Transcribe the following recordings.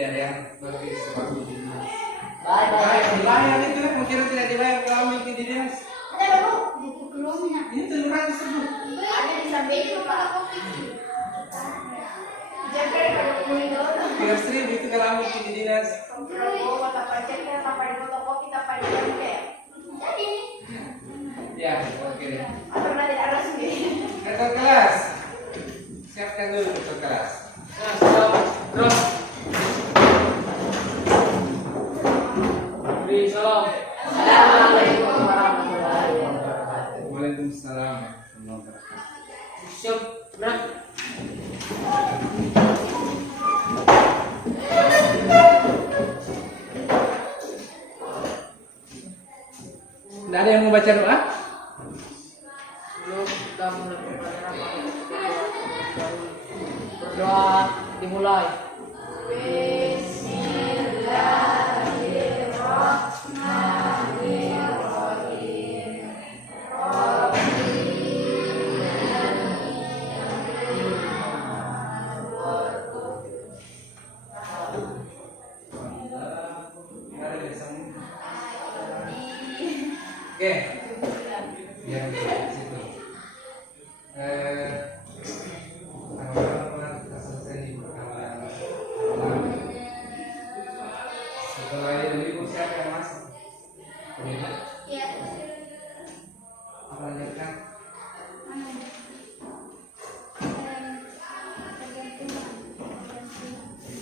tidak ada yang pergi sesuatu di dinas. Dibayar itu kan, mungkin tidak dibayar kalau ambil di dinas. Ada baru buku kelomnya. Ini 700 ribu. Ada di samping itu kalau kopi. Jaga kalau kuning doang. 300 ribu itu kalau ambil di dinas. Kalau kata pajak ya, tanpa di fotokopi, tanpa di kayak. Jadi ini. Ya, oke deh. Atau nanti ada sendiri. Ketua kelas. Siapkan dulu ketua kelas. Nah, siap. Terus. Beri salam. Assalamualaikum warahmatullahi wabarakatuh. Waalaikumsalam warahmatullahi wabarakatuh. Siap. Nah. Tidak ada yang mau baca doa? Belum kita mulai pelajaran. Berdoa dimulai. Bismillahirrahmanirrahim. Oke. Biar bisa di situ. Kita selesai di pertama. Setelah ini ibu siapa yang masuk? Ini Ya. melanjutkan.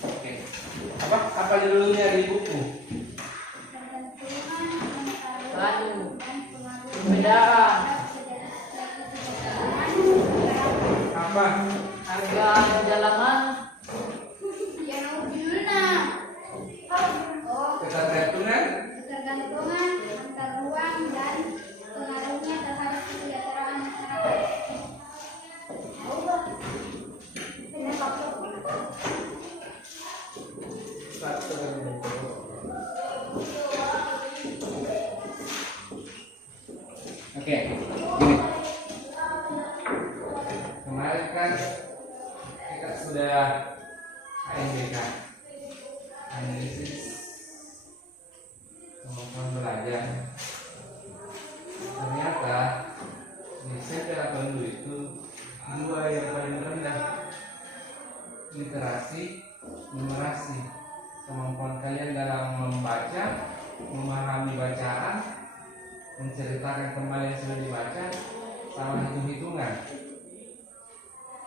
Oke. Apa judulnya di buku? Perbedaan. Apa? Harga perjalanan. Ketergantungan. Ketergantungan antar ruang dan pengaruhnya terhadap kesejahteraan masyarakat. Oke, gini. Kemarin kan kita sudah ANBK, analisis kemampuan belajar. Ternyata di CP 82 itu dua yang paling rendah, literasi, numerasi. Kemampuan kalian dalam membaca, memahami bacaan, menceritakan kembali yang sudah dibaca, sama hitung-hitungan.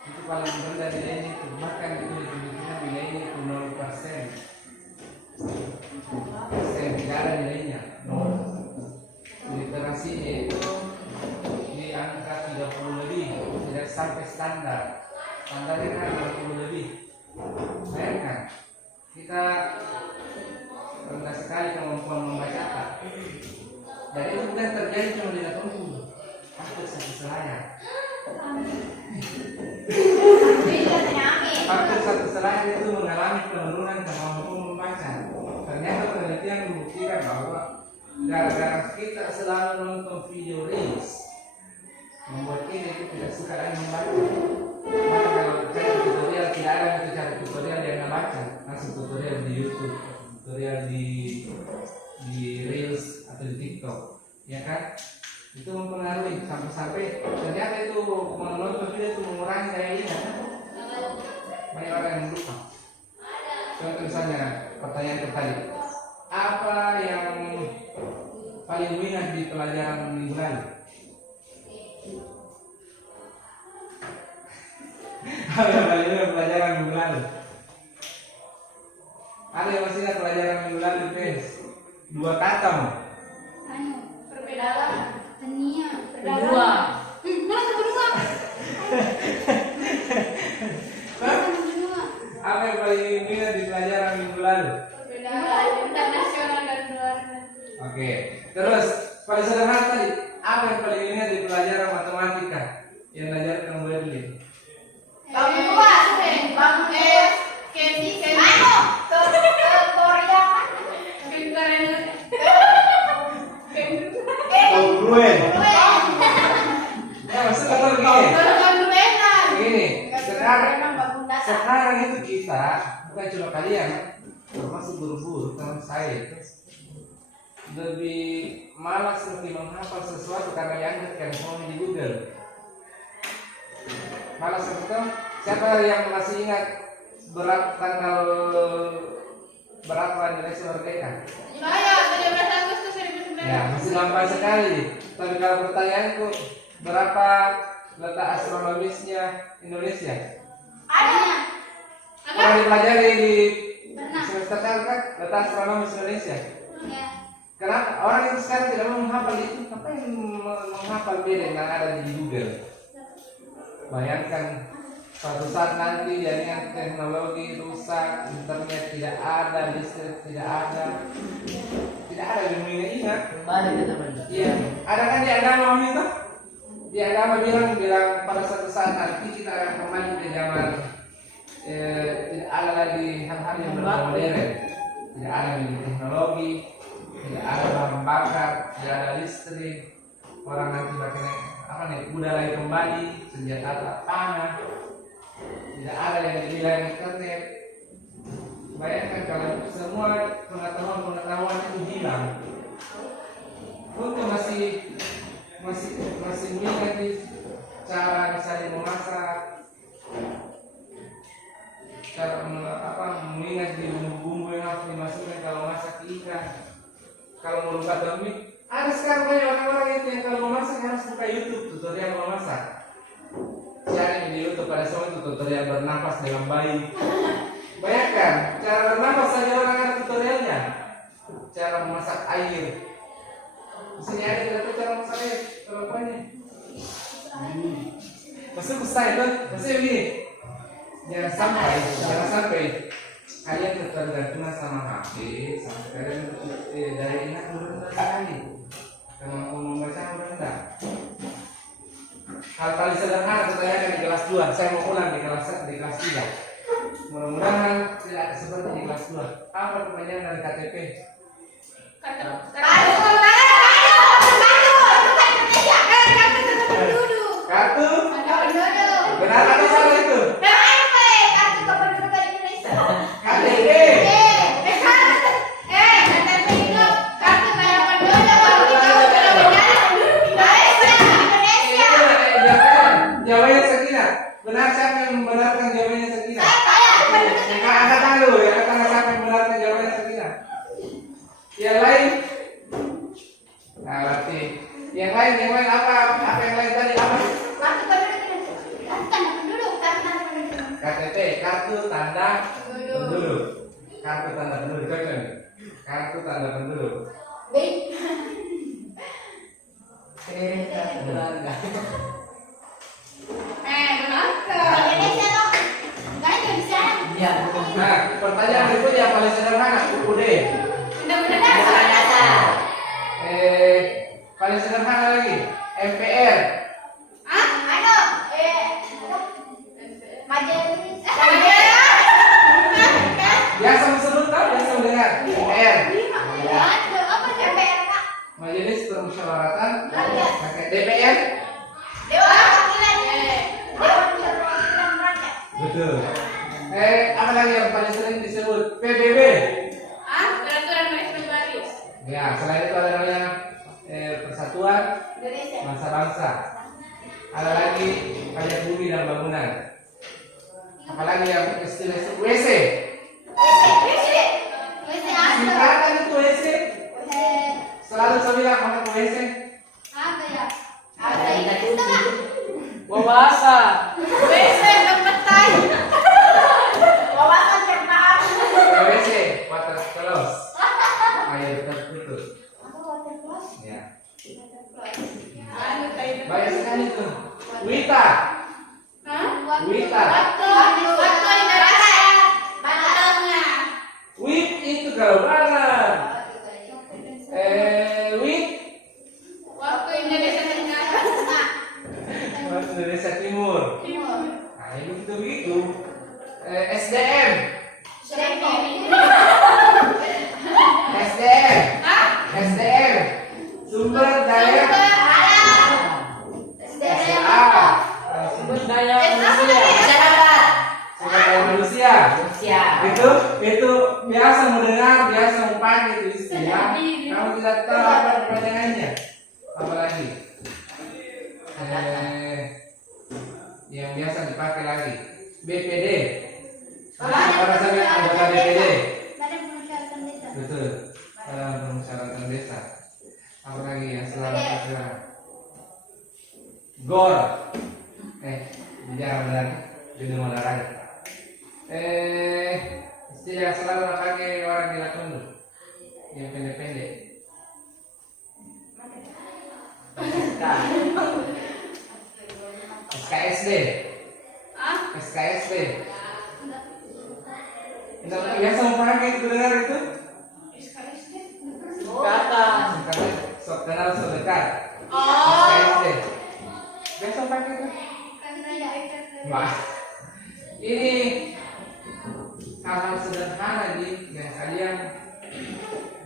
Itu paling rendah nilainya itu, bahkan itu hitung-hitungan nilainya itu 0%. Tidak ada nilainya, 0. Literasinya itu di angka 30 lebih, tidak sampai standar. Standarnya kan 20 lebih. Bayangkan, kita rendah sekali kemampuan membaca. Dan itu bukan terjadi cuma di Lampung, hampir satu selayar. Hampir satu selayar itu mengalami penurunan kemampuan membaca. Ternyata penelitian membuktikan bahwa gara-gara kita selalu nonton video reels, membuat kita itu tidak suka lagi membaca. Maka kalau cari tutorial, tidak ada yang cari tutorial yang membaca, langsung tutorial di YouTube, tutorial di reels atau di TikTok, ya kan? Itu mempengaruhi sampai ternyata itu menonton video itu mengurangi daya ingat. Banyak orang yang lupa. Contoh misalnya pertanyaan tadi, apa yang paling minat di pelajaran minggu lalu? Apa yang paling minat pelajaran minggu lalu? Ada yang masih ingat pelajaran minggu lalu, guys? 2 kata. Perbedaan dunia. Kedua. Mana kedua? Apa yang paling minat di pelajaran minggu lalu? Perbedaan internasional dan luar negeri. Oke. Terus paling sederhana tadi, apa yang paling minat di pelajaran matematika yang diajarkan oleh beliau? Bang dua, bang S, Kenny, ayo, Korea kan? Kongruen. Ya, maksud kata begini. Begini, sekarang itu kita bukan cuma kalian, termasuk guru-guru teman saya itu lebih malas lebih menghafal sesuatu karena diangkatkan semua di Google. Malas betul. Siapa yang masih ingat tanggal berapa Indonesia merdeka? Ayo, 17 Agustus 1945. Ya, masih lambat sekali. Tapi kalau pertanyaanku, berapa letak astronomisnya Indonesia? Ada. Pernah dipelajari di Pernah. semester kan letak astronomis Indonesia. Ya. Kenapa orang itu sekarang tidak mau menghafal itu? Apa yang menghafal beda yang ada di Google? Bayangkan suatu saat nanti jaringan teknologi rusak, internet tidak ada, listrik tidak ada yang ingat. Kembali ke teman. Iya, ada kan di agama itu? Di agama bilang pada suatu saat nanti kita akan kembali ke zaman tidak ada lagi hal-hal yang modern, tidak ada lagi teknologi, tidak ada bahan bakar, tidak ada listrik, orang nanti pakai apa nih, udah lagi kembali, senjata panah, tidak ada yang dibilang internet. Bayangkan kalau semua pengetahuan itu hilang, untuk masih mengingat cara misalnya memasak, cara mengingat di bumbu-bumbu yang harus dimasukkan kalau masak ikan, kalau mau buka domik. Ada sekarang banyak orang-orang itu yang kalau mau masak harus buka YouTube tutorial memasak. Cari di YouTube pada soal tutorial bernafas dengan baik. Bayangkan cara bernafas saja orang ada tutorialnya. Cara memasak air. Di sini ada tidak tahu cara memasak air. Berapa ini? Maksudku saya tuh, maksudnya begini. Jangan sampai kalian ketergantungan sama HP sampai kalian daya ingat rendah sekali, kemampuan membaca rendah. Hal paling sederhana ditanyakan di kelas 2, saya mau ulang di kelas 3. Mudah-mudahan tidak seperti di kelas 2. Apa pertanyaan dari KTP? Kartu? Benar atau salah itu? KTP. Jawabannya Sakina. Benar siapa yang membenarkan jawabannya Sakina? Angkat tangan dulu ya, angkat tangan siapa yang membenarkan jawabannya Sakina? Yang lain? Nah, berarti yang lain apa yang lain tadi apa? KTP, kartu tanda penduduk. Kartu tanda penduduk, cocok. Kartu tanda penduduk. Iya. Nah, pertanyaan berikutnya yang paling sederhana, UUD. Paling sederhana lagi, MPR. Biasa disebut kan? Biasa mendengar MPR. Majelis Permusyawaratan Rakyat. DPR. Betul. Apa lagi yang paling sering disebut? PBB. Ya, selain itu ada namanya Persatuan Bangsa-Bangsa. Ada lagi Pajak Bumi dan Bangunan. Apalagi yang istilah WC. Singkatan itu WC. Selalu saya bilang apa WC? Wawasa. WC, water close. Air tertutup. Ya. Banyak sekali itu. Wita. Wit itu kalau barat. Wit waktu Indonesia Timur. Nah, ini begitu. SDM. Sumber daya Sumber daya manusia. manusia. Itu biasa mendengar, biasa pakai itu istilah. Kamu tidak tahu apa perpanjangannya. Apalagi yang biasa dipakai lagi BPD. Para sampai anggota BPD. Badan Permusyawaratan Desa. Betul. Dalam permusyawaratan desa. Apalagi yang selalu kita GOR. Bicara benar gedung olahraga. Istilah yang selalu dipakai orang di Lakondo yang pendek-pendek. SKSD. SKSD. Tidak biasa memakai itu dengar itu? Kata. Sok kenal sok dekat. Oh. SKSD. Biasa pakai itu? Wah. Ini hal-hal sederhana yang kalian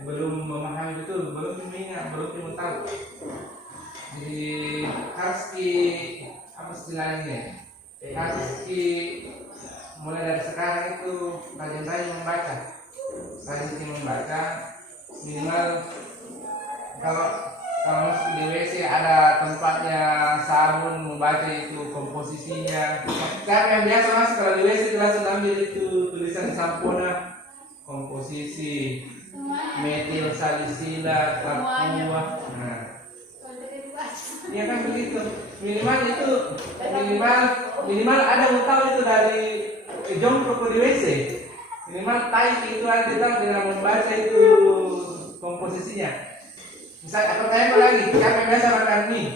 belum memahami betul, belum mengingat, belum tahu. Jadi harus apa istilahnya? Harus mulai dari sekarang itu rajin-rajin membaca. Rajin membaca minimal kalau masuk di WC ada tempatnya sabun, membaca itu komposisinya. Karena yang biasa masuk kalau di WC itu langsung ambil itu tulisan sampona, komposisi, metil salisilat, aqua. Nah, ya kan begitu. Minimal ada yang tahu itu dari jongkok di WC. Minimal tai itu ada tahu dengan membaca itu komposisinya. Misalnya pertanyaan lagi, siapa yang biasa makan mie?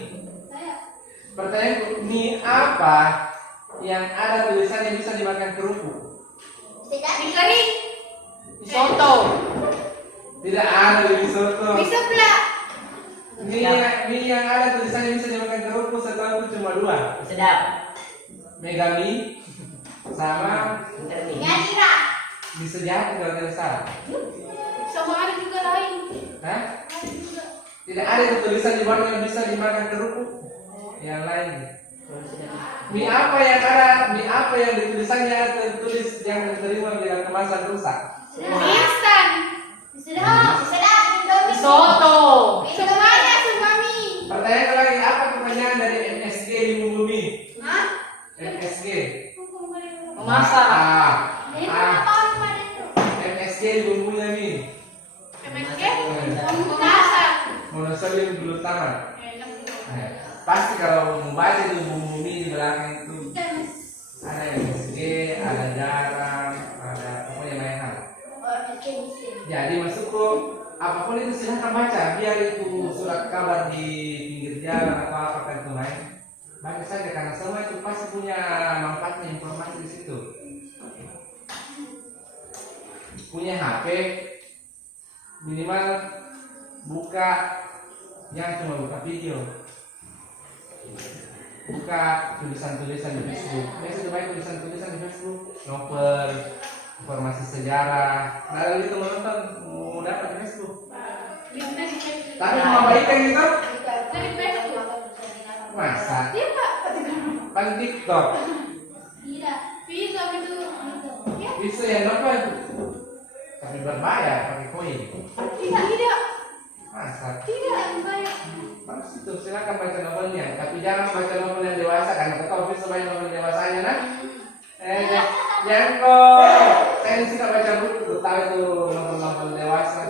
Pertanyaan mie apa yang ada tulisannya bisa dimakan kerupuk? Tidak dikering. Soto. Tidak ada mie soto. Bisa pula. Mie yang ada tulisannya bisa dimakan kerupuk setahu cuma dua. Sedap. Mega mie sama Ngadira. bisa jatuh kalau tidak salah. Sama ada juga lain. Hah? Tidak ada itu tulisan di mana yang bisa dimakan kerupuk. Yang lain. Mie apa yang di tulisannya tertulis yang diterima bila kemasan rusak? Instan. Sedap. Indomie. Soto. Semuanya semua mie. Pertanyaan lagi, apa pertanyaan dari MSG di Bumi? Hah? MSG. Memasak. Ini berapa tahun kemarin itu? MSG di bumbunya nih. MSG? Memasak. Monosodium glutamat. Pasti kalau membaca itu bumbu mie di belakang itu ada MSG, ada garam, ada pokoknya banyak hal. Jadi masuk ke apapun itu silahkan baca, biar itu surat kabar di pinggir jalan atau apa kan itu lain. Baca saja karena semua itu pasti punya manfaatnya, informasi di situ. Punya HP minimal buka, jangan cuma buka video, buka tulisan-tulisan di Facebook. Biasa baik tulisan-tulisan di Facebook, novel, informasi sejarah. Nah lalu itu menonton mau dapat di Facebook. Tapi mau baikkan gitu? Masa? Paling TikTok. Bisa yang novel, tapi berbayar pakai koin. Masa? Bagus itu, silakan baca novelnya, tapi jangan baca novel yang dewasa karena kita tahu bisa banyak novel dewasanya, nah. Jangan kok. Saya ini suka baca buku, tahu itu novel-novel dewasa.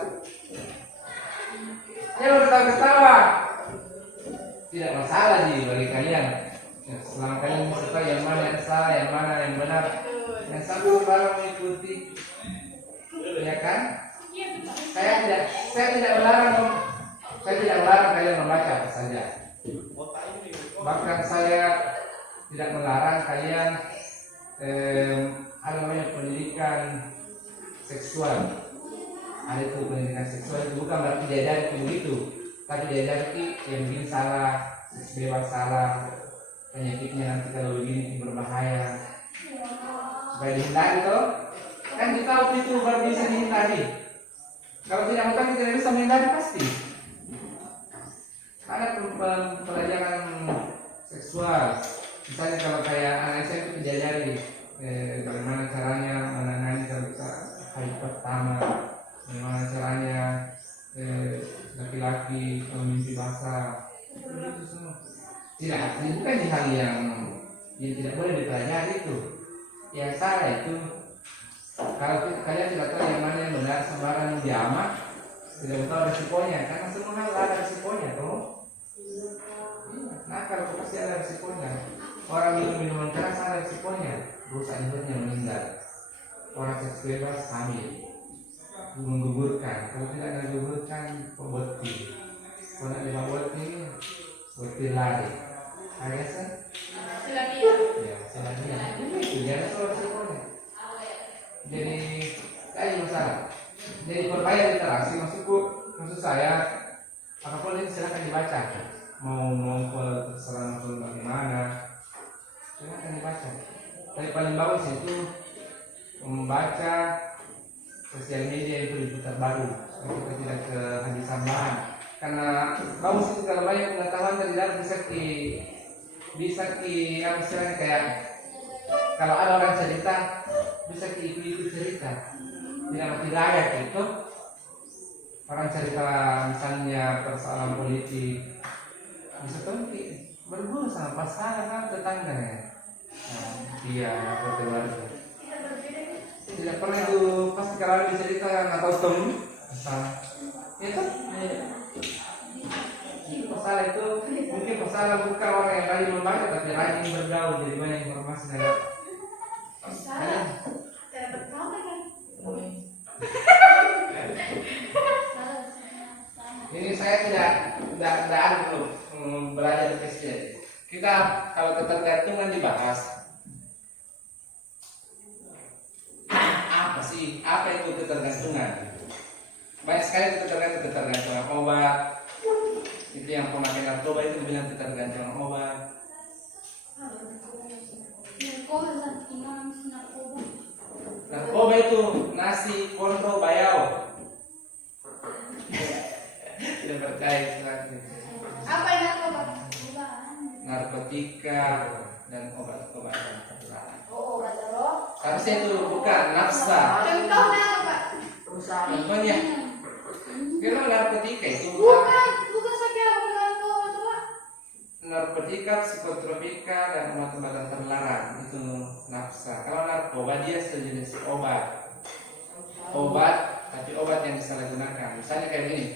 Jangan ketawa-ketawa. Tidak masalah bagi kalian. Ya, selama kalian suka yang mana yang salah, yang mana yang benar, yang satu baru mengikuti, ya kan? Saya tidak melarang. Saya tidak melarang kalian membaca apa saja. Bahkan saya tidak melarang kalian ada namanya pendidikan seksual. Ada itu pendidikan seksual itu bukan berarti diajari begitu, tapi diajari yang bikin salah, seks bebas salah, penyakitnya nanti kalau begini berbahaya. Supaya dihindari toh, kan kita tahu itu baru bisa dihindari. Kalau tidak mungkin tidak bisa menghindari pasti. Ada pelajaran seksual, misalnya kalau kayak anak saya itu diajari bagaimana caranya menangani kalau kita Baik pertama, bagaimana caranya laki-laki memimpi bangsa, itu semua. Tidak, itu bukan hal yang tidak boleh dipelajari itu. Yang salah itu kalau kalian tidak tahu yang mana yang benar, sembarang diamat, tidak tahu resikonya, karena semua hal ada resikonya, toh. Nah, kalau pasti ada resikonya. Orang minum minuman keras ada resikonya, rusak hidupnya, meninggal. Orang seks bebas hamil, menggugurkan. Kalau tidak ada gugurkan, pembeti. Kalau tidak pembeti, beti lari. Ada sih? Silakan. Ya, silakan. Itu jangan soal resikonya. Jadi, kayak masalah. Jadi berbayar literasi, maksud saya, apapun itu silakan dibaca. Mau terserah mau bagaimana, silakan dibaca. Tapi paling bagus itu membaca sosial media itu diputar baru, kita tidak kehabisan bahan. Karena bagus itu kalau banyak pengetahuan dari dalam bisa apa istilahnya, kayak kalau ada orang cerita bisa ikut cerita, tidak ada gitu. Orang cerita misalnya persoalan politik bisa penting berguru sama pasangan tetangganya, dia atau keluarga. Tidak pernah itu pasti kalau ada cerita atau temen masalah itu masalah itu mungkin masalah bukan orang yang rajin membaca tapi rajin bergaul, jadi banyak informasi dari ini saya tidak ada tuh belajar kesnya. Kita kalau ketergantungan dibahas apa itu ketergantungan? Banyak sekali ketergantungan obat. Itu yang pemakai narkoba itu bilang ketergantungan obat. Narkoba itu nasi kontrol bayau. Tidak percaya sekali. Apa yang narkoba? Narkotika dan obat-obatan terlarang. Oh, obat terus. Harusnya itu bukan nafsa. Contohnya apa? Contohnya, kalau narkotika itu Bukan saja narkoba itu, Pak. narkotika, psikotropika dan obat-obatan terlarang itu nafsa. Kalau narkoba dia sejenis obat, tapi obat yang disalahgunakan. Misalnya kayak gini,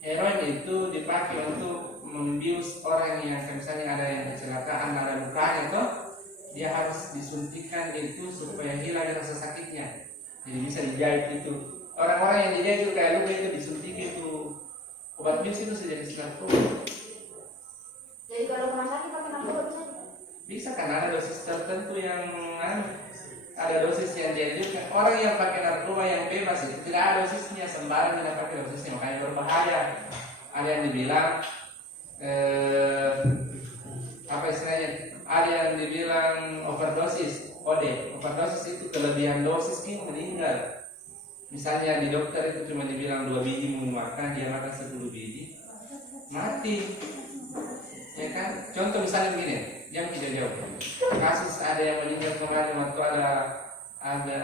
heroin itu dipakai untuk membius orang yang misalnya ada yang kecelakaan, ada lukanya tuh, dia harus disuntikan itu supaya hilang rasa sakitnya. Jadi bisa dijahit itu. Orang-orang yang dijahit itu kayak luka itu disuntik itu. Obat bius itu sejenis narkoba. Jadi kalau rumah sakit pakai narkoba Bisa kan ada dosis tertentu yang ada dosis yang dianjurkan. Orang yang pakai narkoba yang bebas itu tidak ada dosisnya, sembarang tidak pakai dosisnya, makanya berbahaya. Ada yang dibilang apa istilahnya? Ada yang dibilang overdosis, overdosis itu kelebihan dosis itu meninggal. Misalnya di dokter itu cuma dibilang 2 biji mau makan, dia makan 10 biji, mati. Ya kan? Contoh misalnya begini, yang tidak jauh. Kasus ada yang meninggal kemarin waktu ada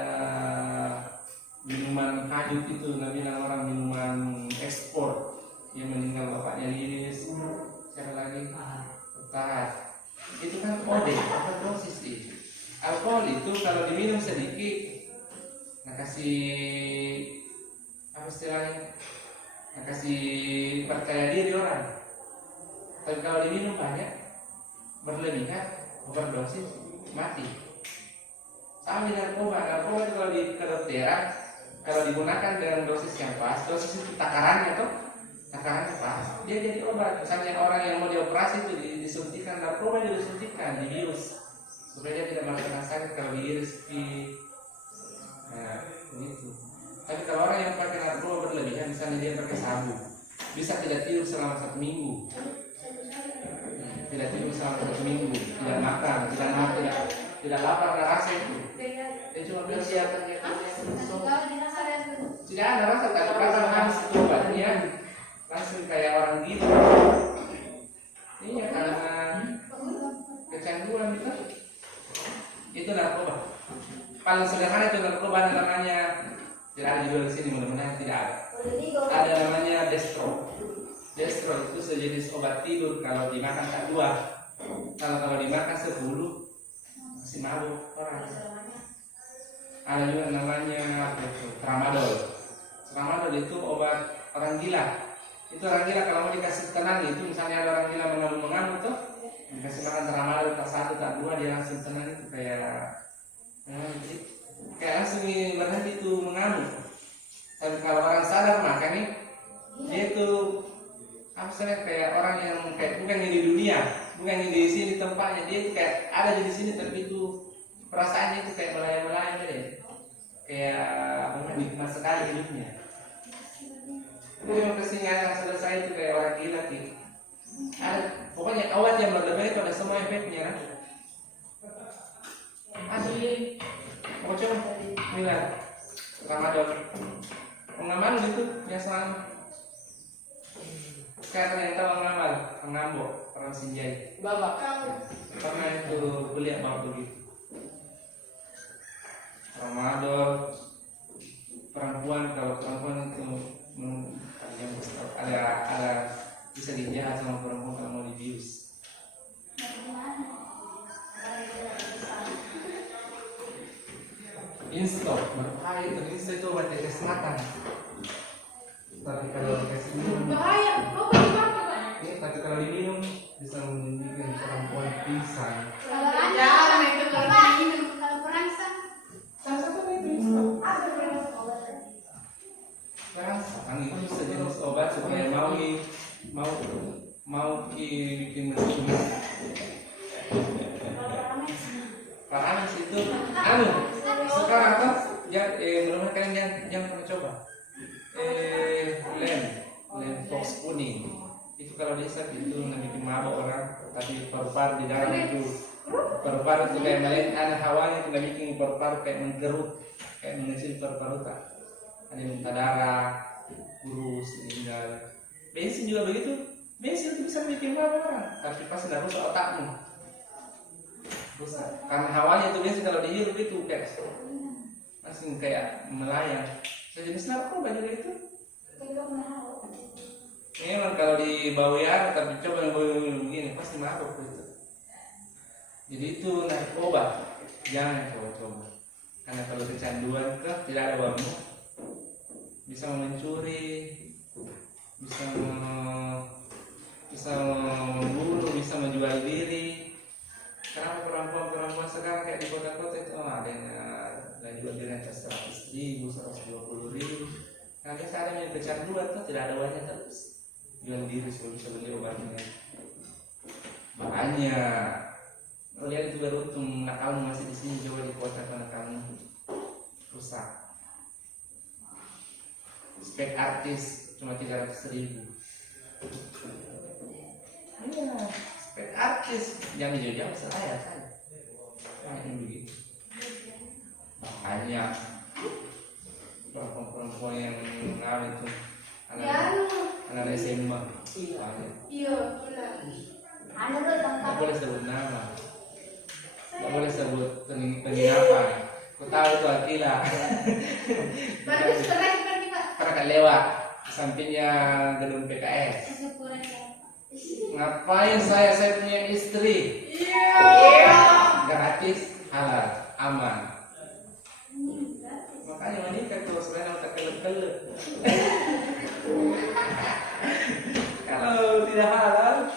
minuman hanyut itu, bilang orang minuman ekspor, yang meninggal bapaknya liris, siapa lagi? Tetat. Itu kan overdosis itu. Alkohol itu kalau diminum sedikit, nah kasih apa istilahnya? Nah kasih percaya diri orang. Tapi kalau diminum banyak, berlebihan, overdosis, mati. Sama dengan narkoba itu kalau di kedokteran, kalau digunakan dengan dosis yang pas, dosis itu takarannya pas, dia jadi obat. Misalnya orang yang mau dioperasi itu disuntikan narkoba, dia disuntikan, dibius, supaya dia tidak merasakan sakit kalau diiris di, nah begitu. Tapi kalau orang yang pakai narkoba berlebihan, misalnya dia pakai sabu, bisa tidak tidur selama 1 minggu. Tidak tidur selama 1 minggu, tidak makan, tidak lapar, tidak rasa itu. Dia cuma persiapan dia tidak ada rasa, kalau rasa habis itu obatnya langsung kayak orang gila. Iya, karena kecanduan itu narkoba. Paling paling sederhana itu narkoba namanya, tidak ada judul di sini, mudah-mudahan tidak ada. Ada namanya destro. Destro itu sejenis obat tidur kalau dimakan tak 2. Kalau dimakan 10 masih mabuk orang. Ada juga namanya apa itu? Tramadol. Tramadol itu obat orang gila. Itu orang gila kalau mau dikasih tenang itu, misalnya ada orang gila mengamuk tuh, dikasih makan tramadol tak 1 tak 2 dia langsung tenang, itu kayak langsung berhenti itu mengamuk. Tapi kalau orang sadar makan nih, dia itu apa sih, kayak orang yang kayak bukan di dunia, bukan di sini tempatnya, dia itu kayak ada di sini tapi itu perasaannya itu kayak melayang-melayang deh, kayak nikmat sekali hidupnya. Itu yang kesinggalan selesai itu kayak orang gila sih. Pokoknya obat yang berlebihan itu ada semua efeknya. Asli, mau coba bilang Ramadan pengamal itu biasa. Sekarang yang tahu ngamal, ngambok, orang Sinjai. Bapak. Karena itu kuliah bawa begitu. Ramadan, perempuan, kalau perempuan itu yang ada bisa dijahat sama perempuan kalau mau dibius. Insto, berbahaya itu. Insto itu obat tetes mata. Tapi kalau dikasih minum Bahaya, kok bagaimana Pak? tapi kalau diminum bisa membuat perempuan pingsan. Kalau Jangan itu kalau minum, kalau perangsang, Salah satu itu Insto. ada berapa obat? Kan itu sejenis obat supaya mau bikin mesin. Paramex itu sekarang tuh mudah-mudahan kalian jangan pernah coba. Lem fox kuning itu kalau dihisap itu bikin mabok orang, tapi paru-paru di dalam itu paru-paru itu kayak melain ada hawanya itu bikin paru-paru kayak menggerut, kayak mengisi paru-paru tak ada muntah darah, kurus, meninggal. Bensin juga begitu, bensin itu bisa bikin mabok orang, tapi pas sudah rusak otakmu, rusak karena hawanya itu bensin kalau dihirup itu kayak langsung kayak melayang. Sejenis narkoba juga itu. Memang kalau dibawa ya, tapi coba yang bawa begini pasti mabuk itu. Jadi itu narkoba, jangan coba-coba. Karena kalau kecanduan itu tidak ada uangmu, bisa mencuri, bisa membunuh, bisa menjual diri. Kenapa perempuan sekarang kayak di kota-kota itu ada yang jual diri atas 100.000, 120.000. Nah biasa ada yang kecanduan tuh tidak ada uangnya terus jual diri supaya bisa beli obatnya. Makanya lihat itu beruntung nakalmu masih di sini, coba di kota karena kamu rusak. Spek artis cuma 300.000. Iya, spek artis yang jauh-jauh saya kan. Nah ini begitu. Makanya perempuan yang kenal itu anak SMA. Iya, gila. Ada tuh Nggak boleh sebut nama, nggak boleh sebut penginapan. Aku tahu itu Akila. Bagus pernah pergi Pak. Karena kan lewat di sampingnya gedung PKS. Ngapain saya punya istri? Iya. Gratis, halal, aman. Makanya menikah tuh selain tak kelep-kelep. Kalau tidak halal,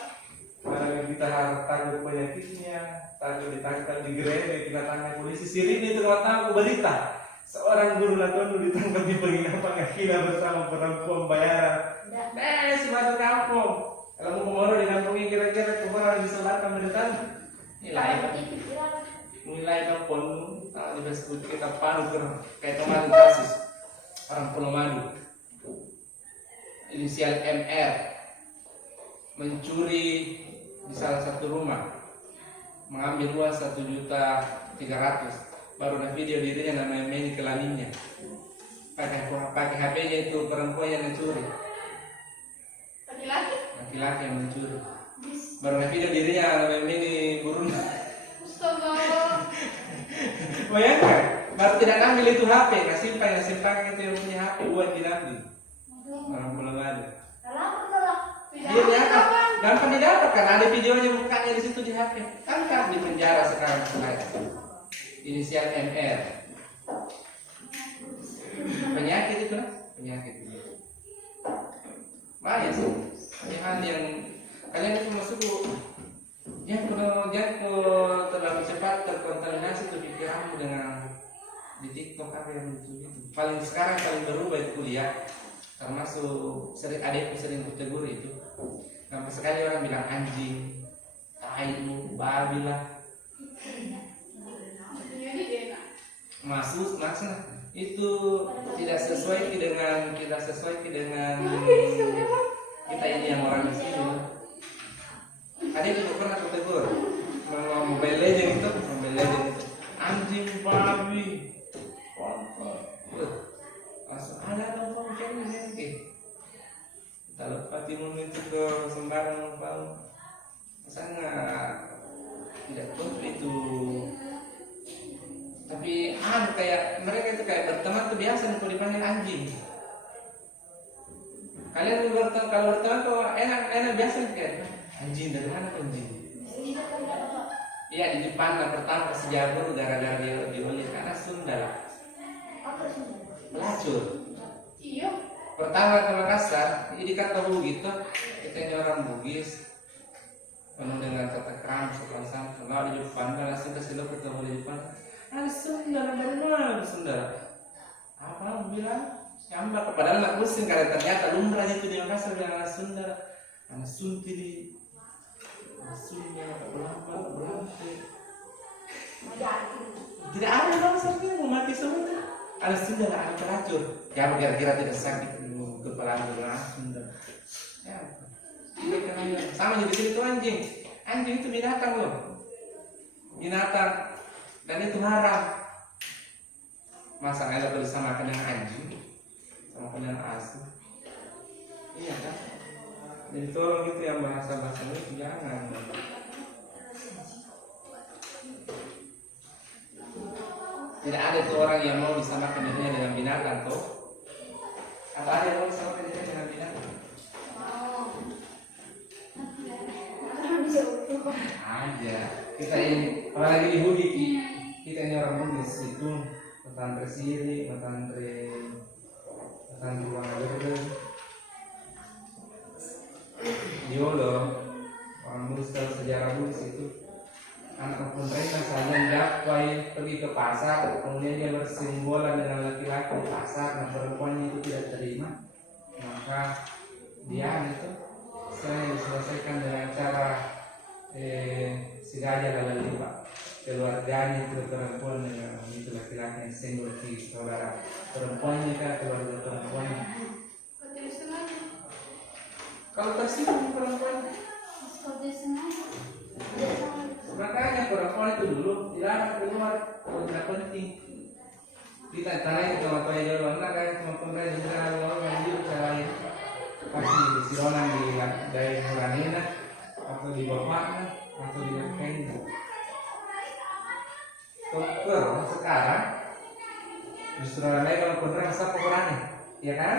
kita harus tanggung penyakitnya, tanggung ditangkap digerebek, kita tangkap polisi. Sirine itu kalau tahu berita seorang guru Latondo ditangkap di penginapan Akila bersama perempuan bayaran. Si masuk kampung. Kalau mau kemana di kampung ini kira-kira kemana bisa makan berita? Nilai kampung disebut kita panuker kayak kemarin kasus orang Pulau Madu, inisial MR mencuri di salah satu rumah, mengambil uang 1.300.000, baru ada video dirinya namanya main kelaminnya, pakai HP-nya itu perempuan yang mencuri, laki-laki yang mencuri, baru ada video dirinya namanya main burung. Astaga. Bayangkan, Kalau tidak ambil itu HP, nggak simpan itu yang punya HP buat diambil. Orang belum ada. Dia lihat gampang didapat kan, ada videonya mukanya di situ di HP. Kan di penjara sekarang sengaja. Inisial MR. Penyakit itu lah, penyakit itu. Banyak sih. Hal yang kalian itu masuk jangan terlalu cepat terkontaminasi tuh pikiranmu dengan di TikTok apa yang lucu gitu. Paling sekarang paling berubah itu kuliah, termasuk adikku sering bertegur itu. Sampai sekali orang bilang anjing, taimu, babi lah. Maksudnya itu tidak sesuai dengan kita ini yang orang di sini. Adikku pernah bertegur Mobile Legend itu anjing, babi, langsung ada orang kayak kalau patimun itu ke sembarang sangat tidak betul itu. Tapi kayak mereka itu kayak berteman tuh biasa nih kalau dipanggil anjing. Kalian kalau berteman tuh enak biasa kayak anjing, dari mana anjing? Iya, di Jepang pertama kasih jago gara-gara dia diulik karena Sunda lah. Pelacur. Iya. Pertama ke Makassar, jadi kata gitu, kita ini orang Bugis, penuh dengan tata krama, sopan santun. Kalau di Jepang, langsung kasih lo ketemu di Jepang. Ada Sunda, dari mana Sunda? Apa bilang? Siapa? Padahal nggak pusing karena ternyata lumrah itu di Makassar bilang anak Sunda, anak Suntiri. Sunda, berapa? Tidak ada bangsa ini mau mati semua. Ada Sunda, ada pelacur. Ya kira-kira tidak sakit kepala dengan Sunda. Ya, sama jadi itu anjing. Anjing itu binatang loh. Binatang dan itu haram. Masa nggak bersamakan dengan anjing, sama dengan asu. Iya kan? Jadi tolong itu yang bahasa-bahasa itu jangan. Tidak ada tuh orang yang mau disamakan dirinya dengan binatang tuh. Apa ada yang mau disamakan dirinya dengan binatang? Aja. Kita ini apalagi di Budi, kita ini orang Bugis itu petantri siri, petantri ruang aja Diolo, orang Bugis tahu sejarah Bugis itu anak pemerintah saja dapat pergi ke pasar, kemudian dia bersinggolan dengan laki-laki di pasar, nah perempuannya itu tidak terima, maka dia itu selain diselesaikan dengan cara sengaja lalu pak keluarganya itu perempuan dengan itu laki-laki yang senggol di saudara perempuannya kan keluarga perempuannya. Kalau tersinggung perempuan, makanya perempuan itu dulu dilarang keluar kalau tidak penting. Kita tanya ke apa yang jual anak kan cuma pemerintah juga orang yang jual lain pasti di Sironang di daerah Muranina atau di Bapaknya atau di Kenya. Dokter sekarang justru lain kalau pemerintah masa pengurangi, ya kan?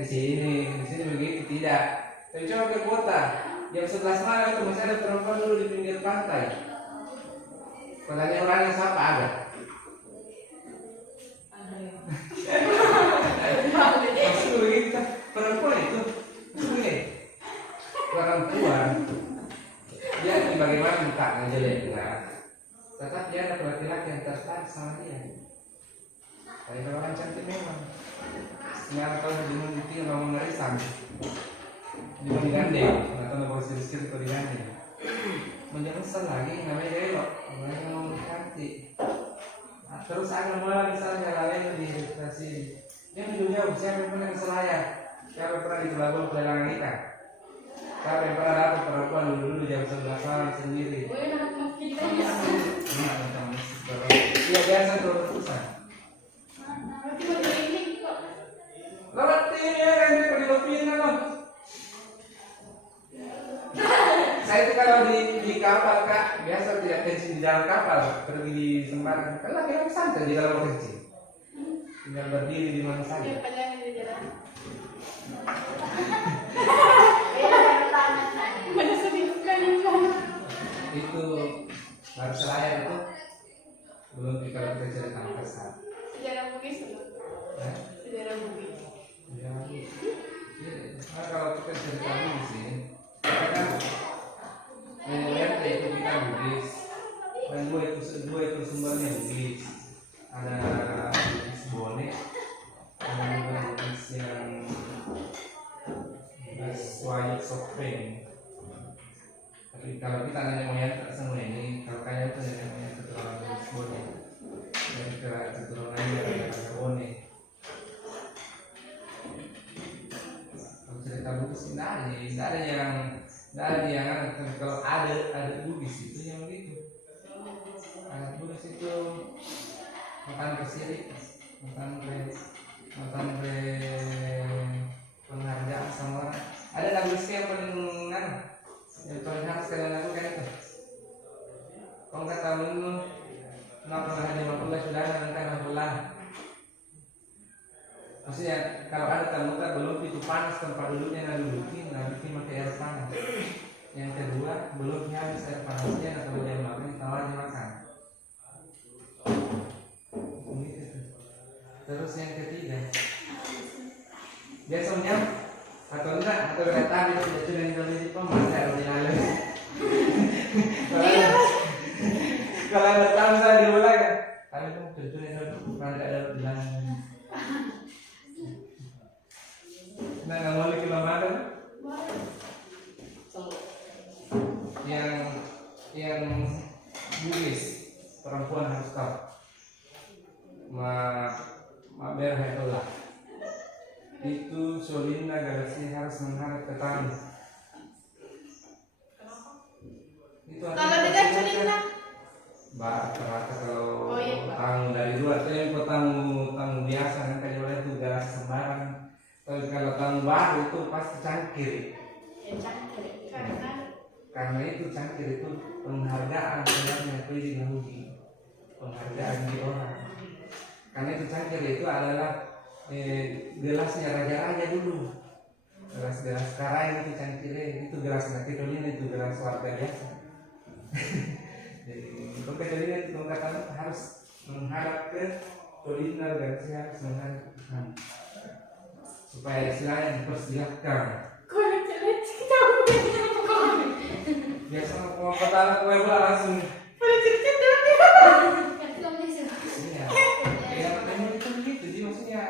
Di sini begitu tidak. Tapi coba ke kota, jam 11 malam itu masih ada perempuan dulu di pinggir pantai. Katanya orangnya siapa ada? Maksud begitu, perempuan itu, perempuan. Dia bagaimana mukanya jelek enggak? Tetap dia ada laki-laki yang tertarik sama dia. Tapi kalau orang cantik memang. Sekarang kalau dengan itu yang mau ngerisan. Jangan digandeng, atau mau sisir atau digandeng. Menjelaskan lagi namanya elok, namanya mau cantik. Nah, terus ada malah misalnya lain di stasiun. Dia menjauh siapa yang pernah ke Selayar, siapa yang pernah di Telagol pelelangan ikan, siapa yang pernah dapat perempuan dulu jam 11 malam sendiri. Iya biasa terus-terusan. Lewat ini ya kan dia pergi lebih kan. Saya itu kalau di kapal kak biasa tidak kencing di dalam kapal, pergi di sembarang. Kan lagi yang santai di dalam kencing. Tinggal berdiri di mana saja. Dia panjang di jalan. Mana sedih sekali kan? Itu baru selayar itu belum kalau kita cerita kesal. Sejarah Bugis belum? Ya, Sejarah Bugis. ya. Nah, kalau kita cerita dulu sih, kita kan melihat itu kita Bugis dan dua itu sumbernya Bugis. Ada Bugis Bone, ada juga Bugis yang Bugis Wayuk Sopeng. Tapi kalau kita nanya moyang semua ini, kalau kalian itu nanya moyang keturunan Bugis Bone, dari keturunannya dari Bone. Kalau cerita Bugis tidak ada yang kalau ada Bugis itu yang begitu. Anak Bugis itu makan kesirik, makan penghargaan sama orang. Ada lagu yang paling harus kalian lakukan itu. Kalau nggak tahu lu, kenapa hanya 50 sudah nanti 60. Maksudnya kalau ada tamu belum itu panas tempat duduknya nggak dudukin, nggak bikin pakai air panas. Yang kedua belum habis air panasnya atau dia makan tawarnya makan. Terus yang ketiga biasanya atau enggak atau datang itu sudah yang dari pemas atau di lalu. Kalau datang saya diulang kan, kami itu tujuh yang ada di lalu. Nah, nggak boleh kita makan. Yang Bugis perempuan harus tahu. Berhetolah itu Solinda Galaksi harus menghadap ke tamu. Itu Kalau dengan Solinda? Rata kalau Oh, iya, tamu dari luar, itu tamu biasa kan kayak itu galas sembarang. Tapi kalau tamu baru itu pasti cangkir. Ya cangkir. Karena itu cangkir itu penghargaan sebenarnya itu dihuni penghargaan di orang. Karena itu cangkir itu adalah gelasnya raja-raja dulu. Gelas karain itu cangkirnya, itu gelas Nakedolina, itu gelas warga biasa. Jadi Nakedolina itu mengatakan harus menghadap ke Dolina dan saya harus menghadap ke kamu supaya istilahnya dipersilahkan. Biasa mau pertama kue bola langsung. Iya. Ya makanya itu begitu. Jadi maksudnya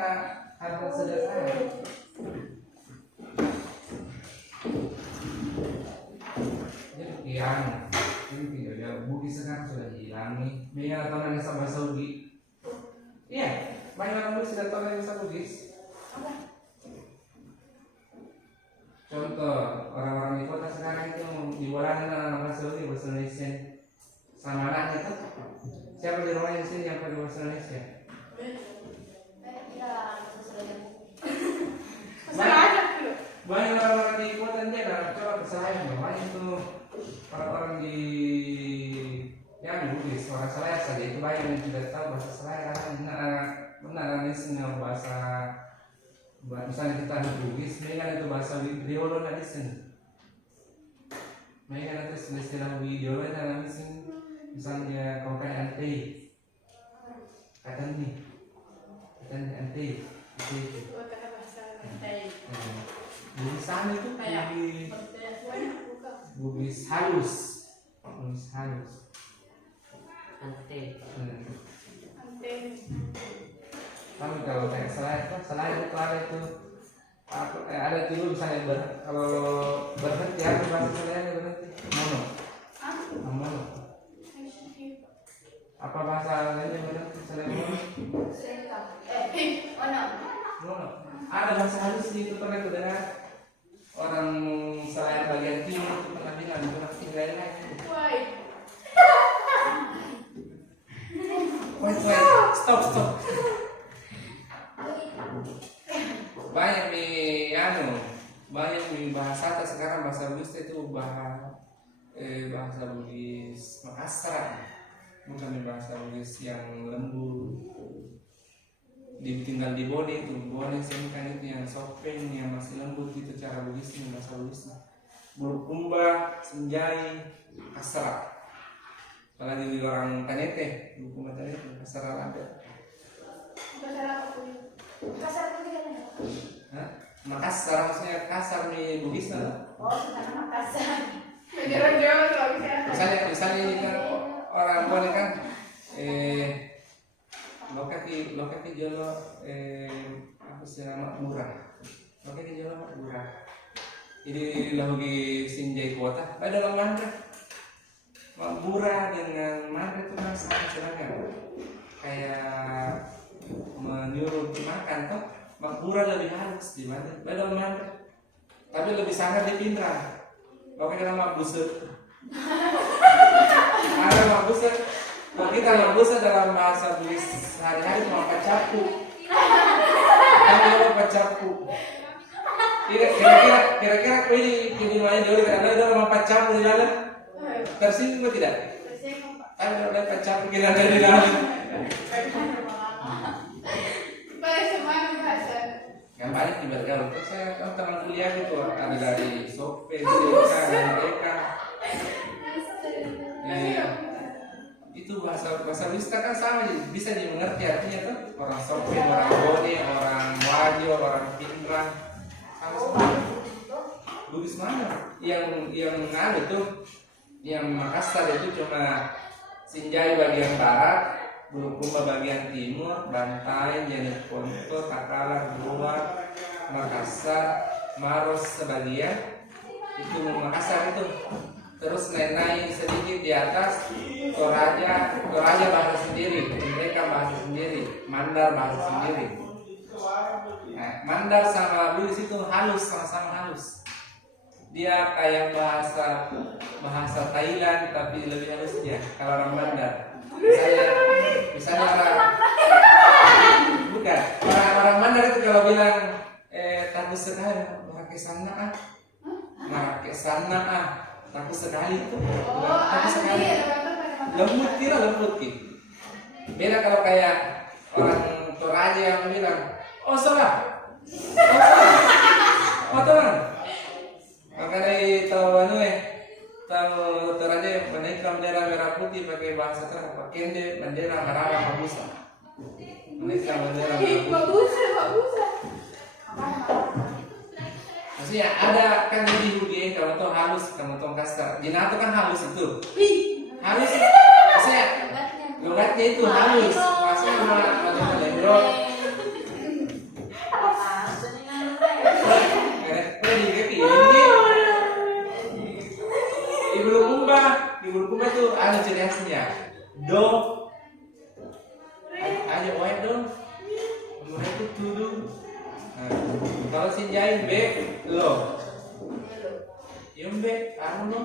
hal sederhana. Jadi yang ini tidak ada Bugis sekarang sudah hilang nih. Banyak tahu yang sama Saudi. Iya, banyak orang Bugis sudah tahu yang sama Bugis. Contoh orang-orang di kota sekarang itu dibolehkan anak-anak Saudi bahasa Indonesia sama anaknya itu. Siapa di rumahnya di sini yang pakai bahasa Indonesia? Banyak orang-orang di kota dia ada coba kesalahan banyak itu orang-orang di yang Bugis orang Selayar saja itu banyak yang tidak tahu bahasa Selayar benar misalnya bahasa misalnya kita di Bugis mereka itu bahasa Widiolo dari sini mereka itu istilah Widiolo dari sini misalnya kau kan ante kata nih ante itu di sana itu Bugis halus Tapi kalau kayak selain itu ada itu ada dulu misalnya kalau berhenti apa bahasa selain berhenti mono apa bahasa lainnya berhenti selain mono ada bahasa halus di itu pernah dengar orang selain bagian timur itu pernah bilang berhenti lain-lain. Wait, stop. Banyak di bahasa sekarang bahasa Bugis itu bahasa Bugis Makassar, bukan bahasa Bugis yang lembut. Tinggal di Bone itu, Bone kan itu yang sopen, yang masih lembut itu cara Bugisnya, bahasa Bugisnya. Bulukumba, Senjai, Kasar. Apalagi di orang Tanete, Bulukumba Tanete, Kasar ada. Kasar apa pun? Kasar pun tidak ada. Hah? Makassar maksudnya kasar di Bugisnya. Oh, sudah Makassar. Negara Jawa kalau Misalnya ini kan orang Bone kan lokasi jolo apa sih nama murah. Lokasi jolo murah. Jadi lagi Sinjai kuota ada orang mandra. Murah dengan mandra itu kan sama seragam. Kayak menyuruh makan tuh murah lebih halus di mana? Ada orang mandra. Tapi lebih sangat di Pindrang. Pokoknya nama busuk. Ada nama busuk. Kalau kita nama busuk dalam bahasa Bugis sehari-hari mau pacapu. Kami mau pacapu. Kira-kira kau ini mana jauh karena ada nama pacapu di dalam. Tersinggung atau tidak? Tersinggung, Pak. Ada pacapu kita ada di dalam. Pada semua bahasa. Yang paling bergaul. Saya teman kuliah itu ada dari Sope, Eka. Itu bahasa Wista kan sama, bisa dimengerti artinya tuh orang Sope, orang Bone, orang Wajo, orang Pindrang sama. Bugis mana? Yang ada tuh, yang Makassar itu cuma Sinjai bagian barat, Bulukumba bagian timur, Bantai, Jeneponto, Takala, Goa, Makassar, Maros sebagian. Itu Makassar itu. Terus naik sedikit di atas Toraja bahasa sendiri, mereka bahasa sendiri, Mandar bahasa sendiri. Nah, Mandar sama Bugis itu halus, sama-sama halus. Dia kayak bahasa Thailand tapi lebih halus dia kalau orang Mandar. Misalnya orang Mandar itu kalau bilang takut sekali pakai sana takut sekali itu. Takut sekali. Lembut ki. Beda kalau kayak orang Toraja yang bilang, oh salah. Oh teman. Makanya tahu Toraja menaikkan bendera merah putih pakai bahasa terang, pakai bendera merah bagusa. Menaikkan bendera merah putih. Bagusa. Maksudnya ada kan di Bugis kalau tuh halus, kalau tuh kasar. Jinato kan halus itu. Halus. Maksudnya logatnya itu halus. Maksudnya sama lembro. Di Bulukumba itu ada ciri khasnya. Do. Aja oe do. Kemudian itu tudu. Kalau Sinjai B lo. Yung B, ano no?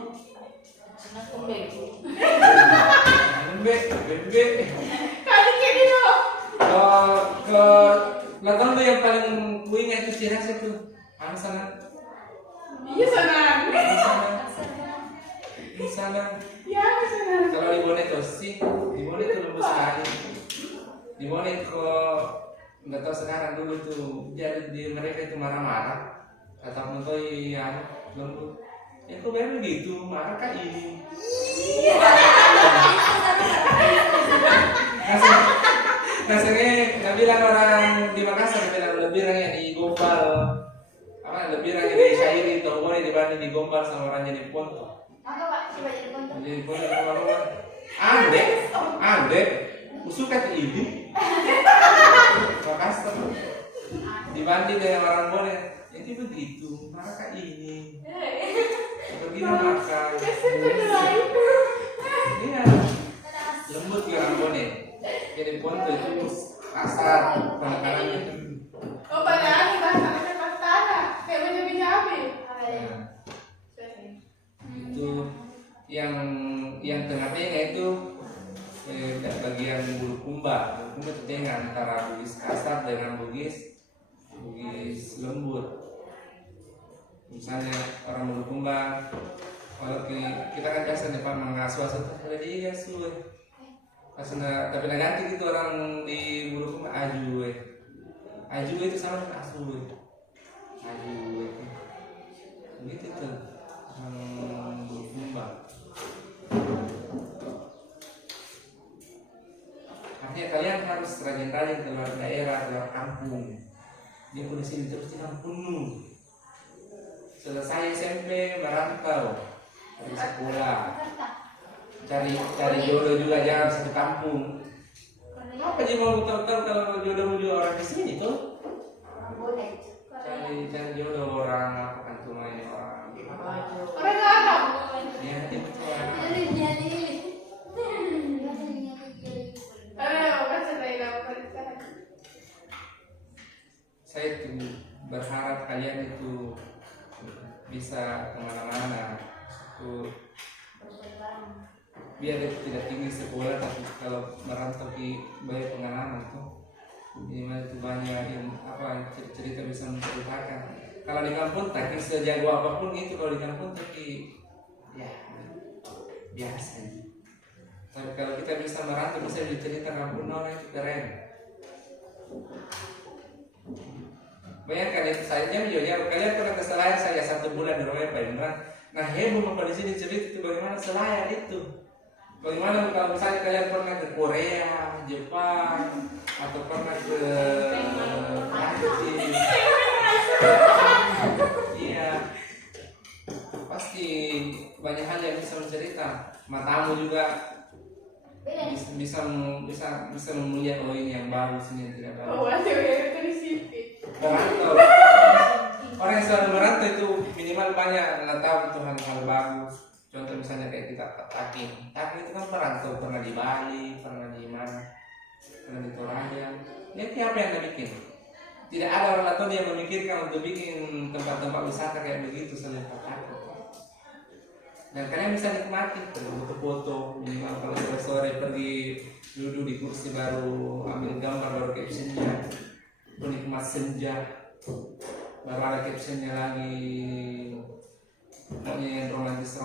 Yung B. Kali kini lo. Belakang tuh yang paling kuingnya itu ciri khas itu. Ano sana? Iya sana. Di sana. Ya sana. Kalau di Bone tuh sih, di Bone tuh lembut sekali. Di Bone kok nggak tahu sekarang dulu tuh jadi di mereka itu marah-marah kata menurut yang lembut ya kok memang gitu marah kak ini Nasanya nggak bilang orang di Makassar bilang lebih yang di Gombal lebih yang di Syairi atau boleh dibanding di Gombal sama orang jadi Ponto. Maka Pak, coba jadi kontak. Jadi Ponto ande suka ke ini Makassar dibanding dengan orang Bone itu begitu maka ini begini maka iya lembut ya orang Bone jadi Ponto itu kasar penekanannya Oh padahal bahasa Pastana kayak menjabi-jabi. itu yang tengah-tengah itu bagian Bulukumba itu tengah antara Bugis kasar dengan Bugis lembut. Misalnya orang Bulukumba Kalau kita kan biasa nih pak mengasuh tuh ada dia asuh. Pas tapi ganti gitu orang di buruk mah aju. Aju itu sama dengan asuh. Aju. Gitu tuh. Buruk mbak. Artinya kalian harus rajin-rajin keluar daerah, keluar kampung. Dia udah sini terus di kampung. Selesai SMP merantau dari sekolah. Cari jodoh juga jangan satu kampung. Apa dia mau tahu kalau jodoh orang di sini tuh? Cari jodoh orang apa kan tuh namanya Orang Arab. ya itu saya tuh berharap kalian itu bisa kemana-mana itu biar dia tidak tinggi sekolah tapi kalau merantau di banyak pengalaman tuh minimal itu banyak yang apa cerita bisa menceritakan. Kalau di kampung tak sejago apapun itu kalau di kampung tapi ya biasa. Tapi kalau kita bisa merantau bisa dicerita kampung orang itu keren. Banyak kalian saya juga kalian pernah ke Selayar saya 1 bulan di Roya Pak Imran. Nah heboh apa di sini cerita itu bagaimana Selayar itu. Bagaimana kalau misalnya kalian pernah ke Korea, Jepang, atau pernah ke Prancis? Iya, pasti banyak hal yang bisa mencerita. Matamu juga bisa memulihat oh ini yang bagus ini yang tidak Oh, bagus. ada yang dari sini. Merantau, orang yang selalu merantau itu minimal banyak tahu itu hal-hal bagus. Contoh misalnya kayak kita Takin itu kan perantau, pernah di Bali, pernah di mana, pernah di Toraja. Lihat apa yang dia bikin. Tidak ada orang Latona yang memikirkan untuk bikin tempat-tempat wisata kayak begitu selain Takin. Dan kalian bisa nikmati foto-foto minimal kalau sore-sore pergi duduk di kursi baru ambil gambar baru captionnya, menikmat senja, baru ada captionnya lagi. Pokoknya yang romantis.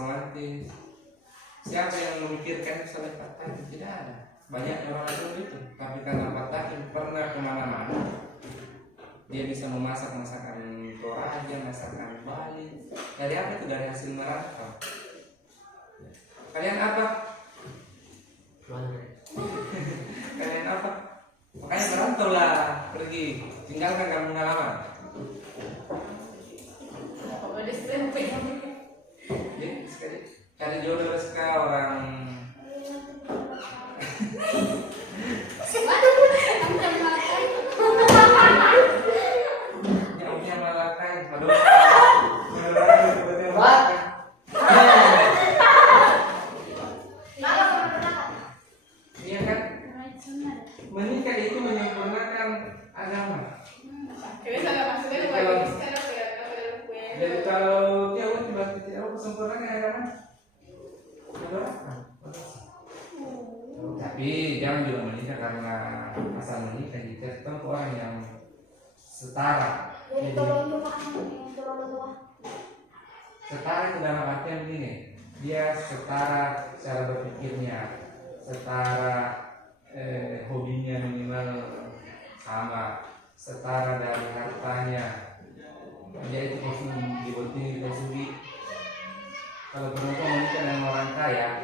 Siapa yang memikirkan selain Fatah? Tidak ada. Banyak orang itu. Tapi karena Fatah pernah kemana-mana, dia bisa memasak masakan Toraja, masakan Bali. Dari apa itu? Dari hasil merantau. Kalian apa? Kalian apa? Makanya merantau lah, pergi, tinggalkan kampung halaman. Ada SMP. Ya, sekali cari jodoh sekarang orang yang punya malakai, aduh, iya kan? Menikah itu menyempurnakan agama. Kayaknya salah maksudnya buat sekarang ya, Jadi kalau dia tiba tidak sempurnakan agama. Tapi jangan juga menikah karena asal menikah jika tetap orang yang setara. Jadi, setara itu dalam artian begini, dia setara cara berpikirnya, setara hobinya minimal sama, setara dari hartanya. Dia itu langsung dibuatin kita sugi. Kalau perempuan menikah dengan orang kaya,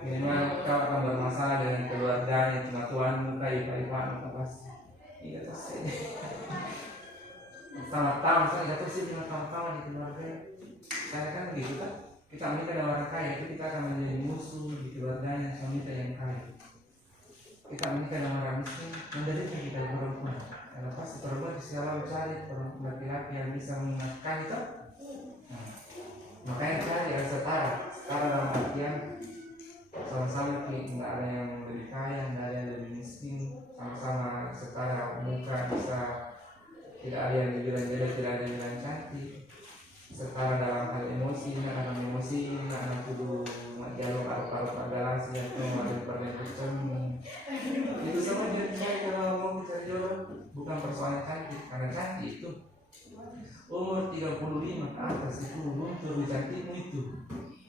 minimal kau akan bermasalah dengan keluarganya, cuma tuanmu kaya, ibu-ibu pasti. Iya terus sama tahu, misalnya jatuh sih cuma tahu di keluarga. Karena kan gitu kan, kita menikah dengan orang kaya itu kita akan menjadi musuh di keluarganya suami kita yang kaya. Kita menikah dengan orang miskin, menderita kita perempuan. Karena pasti perempuan selalu cari laki-laki yang bisa menafkahi itu. Makanya cari yang setara dalam artian sama-sama nggak ada yang lebih kaya, nggak ada yang lebih miskin, sama-sama setara muka, bisa tidak ada yang dibilang jelek, tidak ada yang dibilang cantik, setara dalam hal emosi, nggak ada emosi, nggak ada kudu jalur paru-paru adalah atau ada pernah bercanda. Itu semua jadi saya kalau ngomong kita jodoh bukan persoalan cantik, karena cantik itu umur 35 ke atas itu luntur cantikmu itu.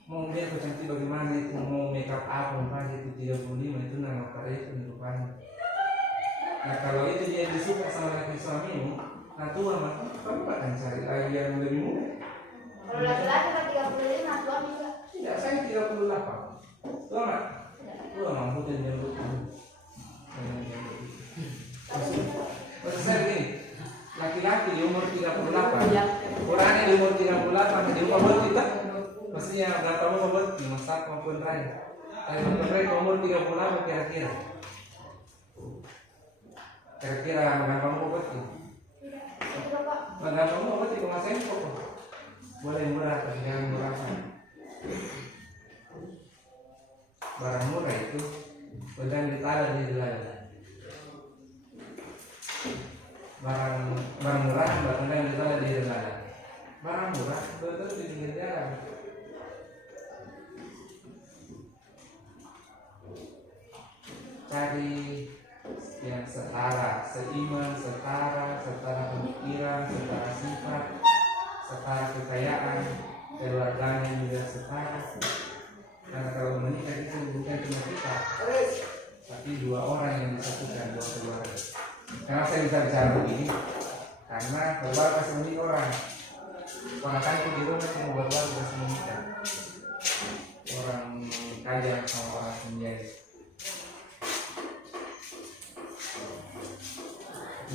Mau lihat cantik bagaimana itu, mau make up apa itu 35 itu nama pada itu rupanya. Nah kalau itu dia disuka sama laki suamimu, nah tua mah kamu akan cari lagi yang lebih muda. Kalau laki-laki kan 35, tua juga. Tidak, saya 38. Tua mah? Tua mah muda jemput. Maksud saya begini, laki-laki di umur 38, orangnya di umur 38 di umur kita, maksudnya berapa umur masak maupun raya. Tapi mereka umur 38 kira-kira. Kira-kira mengapa obat itu? Mengapa obat itu masain kok? Boleh murah tapi jangan murah. Barang murah itu sedang ditaruh di dalam. Barang murah sedang ditaruh di dalam. Barang murah betul di pinggir jalan. Cari yang setara, seiman, setara pemikiran, setara sifat, setara kekayaan, keluarganya juga setara. Karena kalau menikah itu bukan cuma kita, tapi dua orang yang disatukan, dua keluarga. Kenapa saya bisa bicara begini? Karena keluarga kasih menikah orang. Ponakanku di rumah cuma keluarga kasih menikah. Orang kaya sama orang penjara.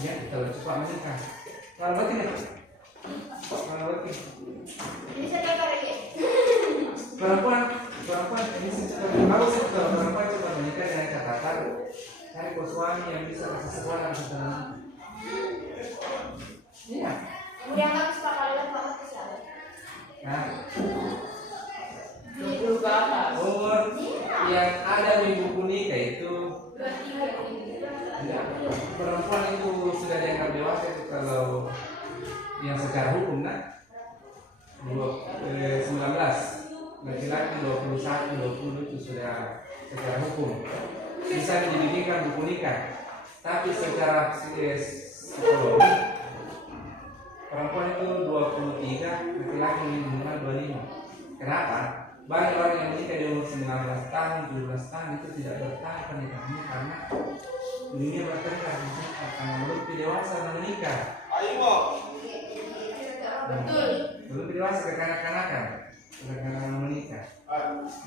Ya, kalau cepat menikah. Kalau berarti nih, kalau berarti. Ini saya lagi. Perempuan ini kalau perempuan cepat menikah dengan catatan cari suami yang bisa kasih sekolah setelah. Iya. Yang nggak bisa kalian banget ke sana. Nah, 20 ke atas. umur yang ada di buku nikah itu. Tidak, perempuan itu sudah dianggap dewasa itu kalau yang secara hukum nak 19, laki-laki 21, 20 itu sudah secara hukum bisa didirikan buku nikah. Tapi secara psikologi perempuan itu 23, laki-laki minimal 25. Kenapa? Banyak orang yang menikah di umur 19 tahun, 17 tahun itu tidak bertahan pernikahannya karena dunia bertengkar karena belum dewasa menikah. Betul. Belum dewasa kekanak-kanakan menikah.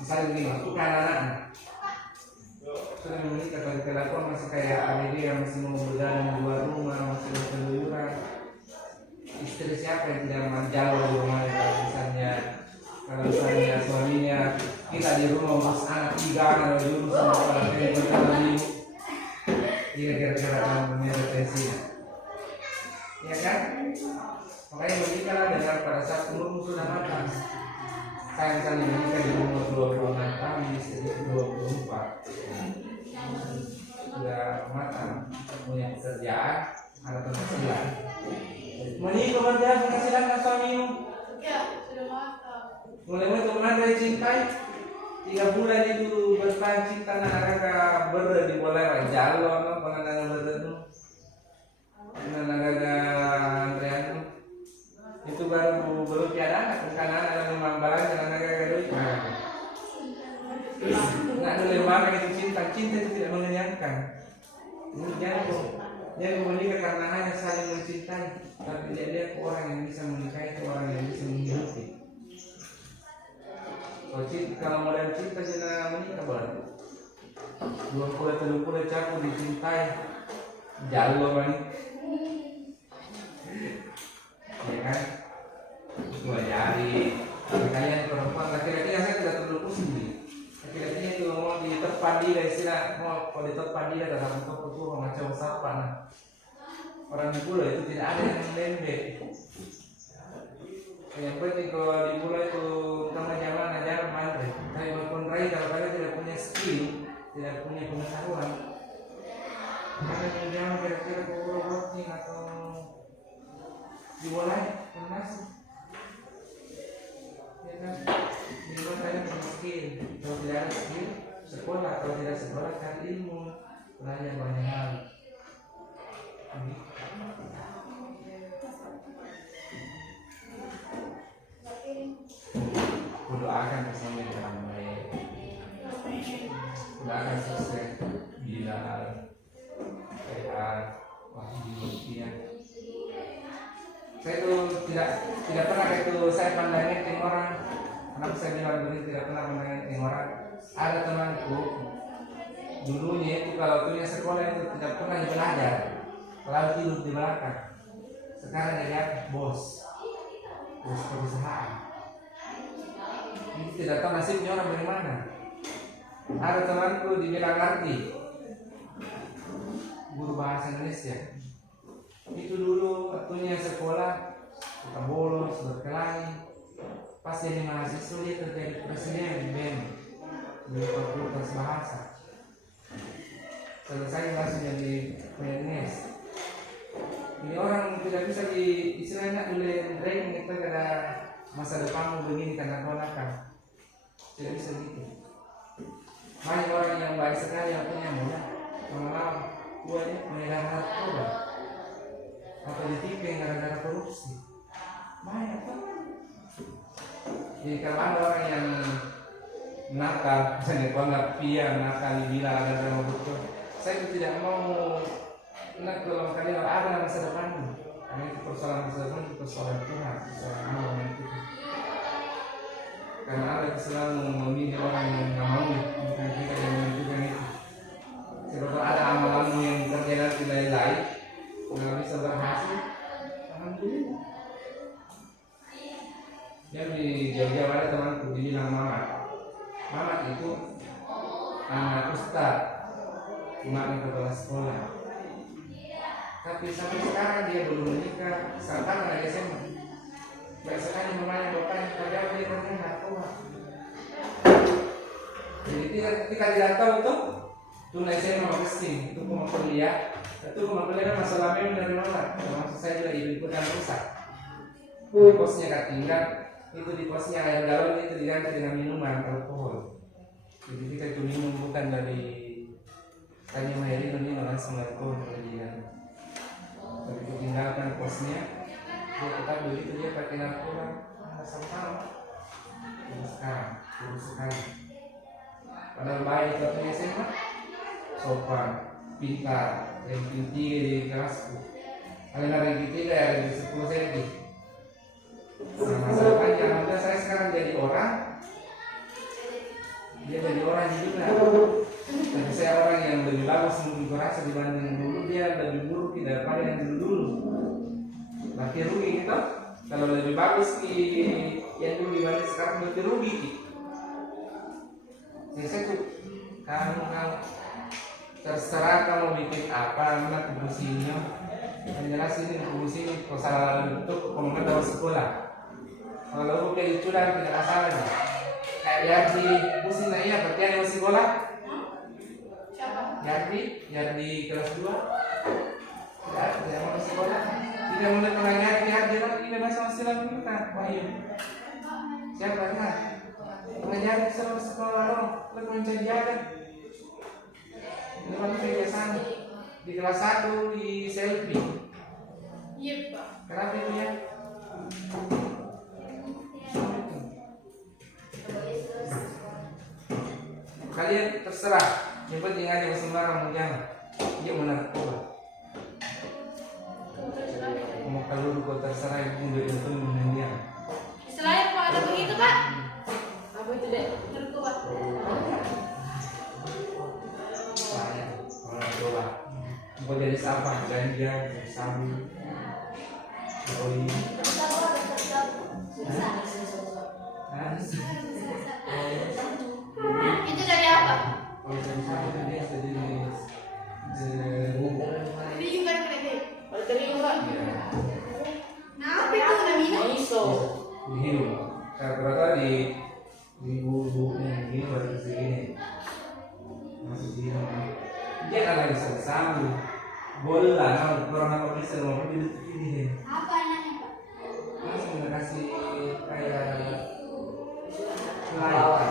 Misalnya begini, itu kan anak-anak sudah menikah tapi kelakuan masih kayak adik yang masih mau berjalan di luar rumah, masih mau keluyuran. Istri siapa yang tidak menjauh di rumah kalau misalnya suaminya kita di rumah urus anak 3 kalau diurus sama orang lain berkali dia kira-kira akan menyertai. Ya kan? Makanya menikahlah dengan pada saat umurmu sudah matang. Saya misalnya menikah di umur 26 tahun, istri 24 sudah matang, punya pekerjaan, ada penghasilan. Menikah berjalan penghasilan dengan suamimu. Ya, sudah matang. Mulai teman dari cintai 3 bulan itu bertahan cinta nanaga berda di bola jalo no penanaga berda tu nanaga Andrean itu baru tiada anak bukan anak yang memang barang nanaga gadoi nak boleh banget itu cinta itu tidak mengenyangkan. Jangan menikah karena hanya saling mencintai, tapi lihat orang yang bisa menikahi itu orang yang bisa menghidupi. Kalau model cinta jangan menikah boleh 20-30 campur dicintai jauh banget ya kan 2 jari. Kalian perempuan laki-laki saya tidak terlalu pusing laki-lakinya itu mau ditepan dia istilah mau kalau ditepan dia dalam toko tuh macam siapa nah orang di pulau itu tidak ada yang lembek. Yang penting kalau di pulau itu kamu jangan ajar mandiri. Tapi walaupun rai kalau kalian tidak punya skill, tidak punya pengetahuan, kalian jangan kira-kira ke roboting atau di boleh panas. Ya kan? Di luar kalian punya skill. Kalau tidak ada skill, sekolah atau tidak sekolah cari ilmu, belajar banyak hal. ada sukses Bilal, Rehat, Wahyu, Tia. Saya itu tidak pernah itu saya pandang enteng orang. Kenapa saya bilang begini, tidak pernah pandang enteng orang? Ada temanku dulunya itu kalau punya sekolah itu tidak pernah belajar, selalu tidur di belakang. Sekarang dia bos perusahaan. Ini tidak tahu nasibnya orang dari mana. Ada temanku dibilang arti guru bahasa Indonesia. Itu dulu waktunya sekolah suka bolos, berkelahi. Pas jadi mahasiswa dia terjadi presiden BEM di fakultas bahasa. Selesai langsung jadi PNS. Ini orang tidak bisa di istilahnya oleh ranking itu karena masa depanmu begini karena kau nakal. Tidak bisa gitu. Banyak orang yang baik sekali yang punya modal, mengenal buahnya mengedar narkoba atau ditipeng gara-gara korupsi. Banyak kan? Jadi kalau ada orang yang nakal, misalnya kau anggap pian, nakal, bila ada dalam betul, saya tidak mau nak kalau kalian ada masa depanmu. Karena itu persoalan masa depan, itu persoalan Tuhan, persoalan Allah yang itu. Karena Allah itu selalu memilih orang yang nggak mau, bukan kita yang menentukan itu. Sebab ada amalanmu yang kerja nanti lain-lain, nggak bisa berhasil, alhamdulillah. Yang di Jogja ada temanku dibilang Mamat itu anak ustaz, cuma kepala sekolah. Tapi sampai sekarang dia belum menikah, sampai anak SMA. Biasanya memangnya bapaknya padahal dia kerja narkoba. Jadi kita tidak tahu tuh tunai SMA mau kesini, itu mau kuliah, itu mau kuliah masalah memang dari mana? Maksud saya juga ikut-ikutan rusak. Di kosnya gak tinggal, itu di kosnya air galon itu diganti dengan minuman alkohol. Jadi kita itu minum bukan dari tanya Mary minum langsung alkohol kemudian. Tapi itu tinggalkan kosnya, dia tetap begitu dia pakai narkoba sama-sama. Sekarang terus sekali. Padahal baik waktu SMA, sopan, pintar, yang tinggi di kelasku. Kalian ada yang ketiga ya, ada di 10 cm. Nah, masa depannya, alhamdulillah saya sekarang jadi orang, dia jadi orang juga. Tapi saya orang yang lebih bagus mungkin kurasa dibanding dulu, dia lebih buruk daripada yang dulu. Berarti rugi gitu. Kalau lebih bagus di yang dulu dibanding sekarang berarti rugi. Jadi saya tuh kamu terserah kamu bikin apa, mana fungsinya. Yang jelas ini fungsi kalau salah bentuk komentar dalam sekolah. Kalau bukan diculang tidak masalah nih. Kayak di pusing iya berarti ada sekolah. Siapa? Yardi kelas 2. Tidak mau sekolah. Tidak mulai pernah Yardi lagi tidak masuk silang kita. Wahyu. Siapa kan? Mengajar sama sekolah dong. Lalu mencari jaga. Ini kan kebiasaan di kelas 1 di selfie. Iya Pak. Kenapa itu ya? Kalian terserah. Yang penting aja sembarang jangan. Dia menarkoba. Mau kalau kau terserah itu untuk mendiam. Selain Pak ada begitu Pak? Apa itu deh? Narkoba. Saya orang tua. Mau jadi sampah ganja, jadi sabu, oli. Itu dari apa? Kalau jadi sabu dia jadi Ini juga dari deh. Dari Pak. Nah, apa itu udah minum? Iso. dihirup. Rata-rata di bubuknya ini baru segini. Masuk di dia kan lagi sama bola, orang apa bisa ngomong di ini. Apa enaknya Pak? Langsung kasih kayak melayang,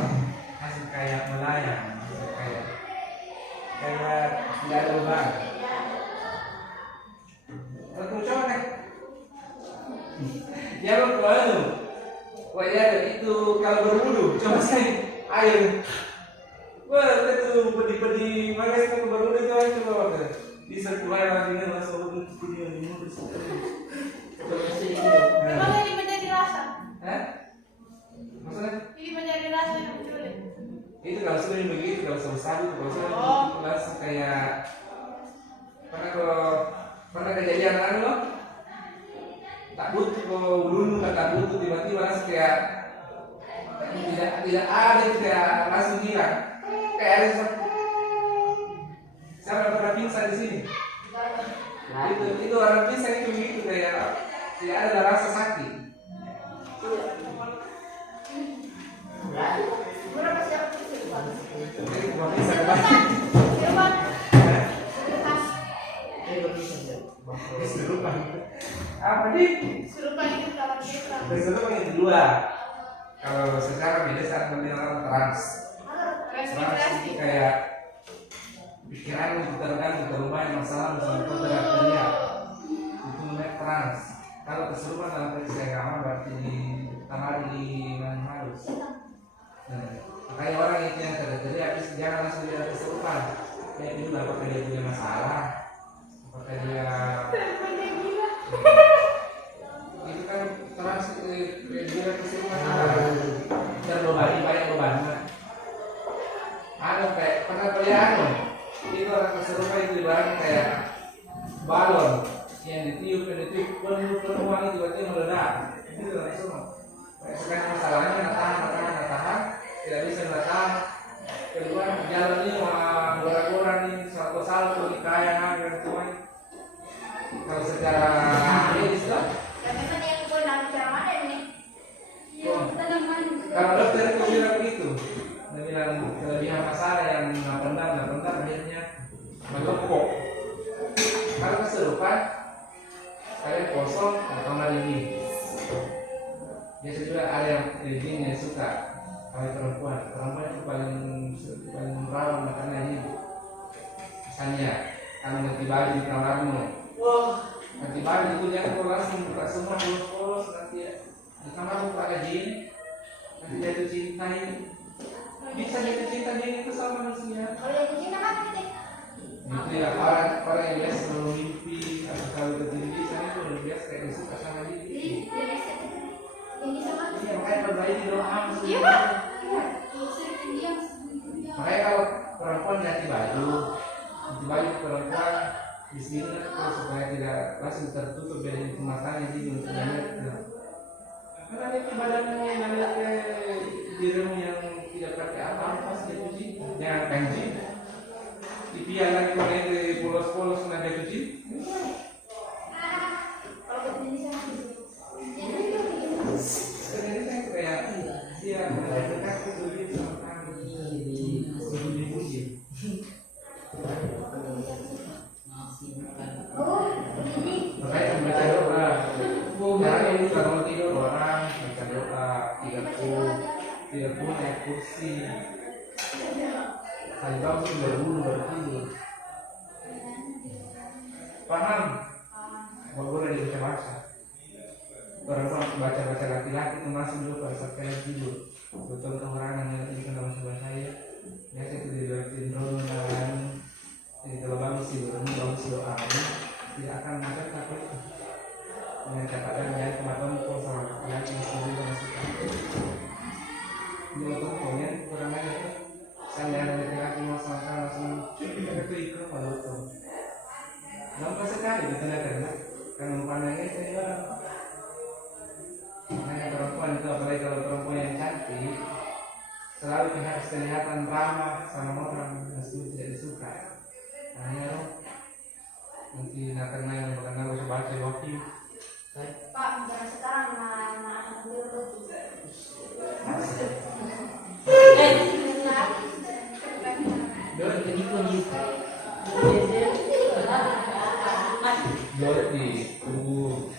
kasih kayak melayang, kayak tidak ada beban. Aku coba nih. Ya betul. Wajah itu kalau berwudu, coba saya air. Wah itu di mana itu baru itu aja coba bisa keluar lagi nih masuk video ini Memang ini menjadi rasa. maksudnya Ini menjadi rasa yang menculik. itu kalau sudah begitu kalau selesai itu kalau sudah langsung kayak pernah kejadian kan lo tak butuh kok dulu tak butuh tiba-tiba langsung kayak tidak ada itu kayak langsung hilang kayak ada siapa pernah pingsan di sini itu orang pingsan itu begitu kayak tidak ada rasa sakit. Berapa siap? Jadi bukan pingsan apa? Apa nih? Serupa itu kawan kita. Keserupan yang kedua. Kalau secara beda saat mengenal trans. Trans Transmigrasi. itu kayak pikiran terganggu terlupain masalah bersama kerja itu namanya trans. Kalau keserupan dalam versi agama berarti di mana harus. Makanya orang itu yang terjadi habis jangan langsung dia keserupan. Dia dulu apakah dia punya masalah, apakah dia itu kan trans dia keserupan dan banyak beban. Ada kayak pernah pelihara itu orang keserupan itu ibaratnya kayak balon yang ditiup penuh uang tiba-tiba meledak itu langsung sekarang masalahnya tahan tidak bisa tahan kedua jalan ini gorang-gorang ini salto dikaya dan semuanya kalau secara medis lah Memang yang kurang ceramah ini. kalau dokter itu bilang begitu dia bilang kelebihan masalah yang nggak pendam akhirnya melepok kalau keserupan kalian kosong atau lagi biasa juga ada yang yang suka kalau perempuan itu paling rawan makanya ini misalnya kamu ganti baju di kamarmu ganti baju itu jangan kau langsung buka semua polos nanti ya di kamarmu ada jin nanti jatuh cinta ini bisa jatuh cinta jin itu sama manusia Kalau yang cinta kan ini. itu ya orang yang biasa selalu mimpi atau kalau ketinggi sana itu udah biasa kayak suka sama jin Ini sama. iya makanya perbaiki doa Iya pak. makanya kalau perempuan ganti baju perempuan di sini supaya tidak langsung tertutup dari matanya jadi untuk melihat karena itu badanmu yang melihat dirimu yang tidak pakai apa-apa jatuh cinta jangan kanji dipian lagi pakai polos-polos kena jatuh cinta Kalau begini sama. sebenarnya saya kayak dia dekat itu dia sama kami dipuji makanya membaca doa caranya ini kalau tidur orang baca doa tidak pun naik kursi kali tahu sih baru tidur paham kalau boleh dibaca orang baca laki-laki itu masuk dulu pada saat kalian tidur betul orang yang ini kan bahasa saya biasa itu dilakukan dulu dan jadi kalau bagus doa tidak akan macam apa itu dengan katakan ya kemarin kau sama laki-laki istri dan suka ini untuk kalian kurang aja saya laki-laki masalah langsung itu ikut pada itu nampak sekali gitu karena pandangnya saya makanya perempuan itu apalagi kalau perempuan yang cantik selalu harus kelihatan ramah sama orang meskipun tidak disuka hanya nanti karena yang bakal harus baca waktu Pak, jangan sekarang anak dulu. Dorothy tunggu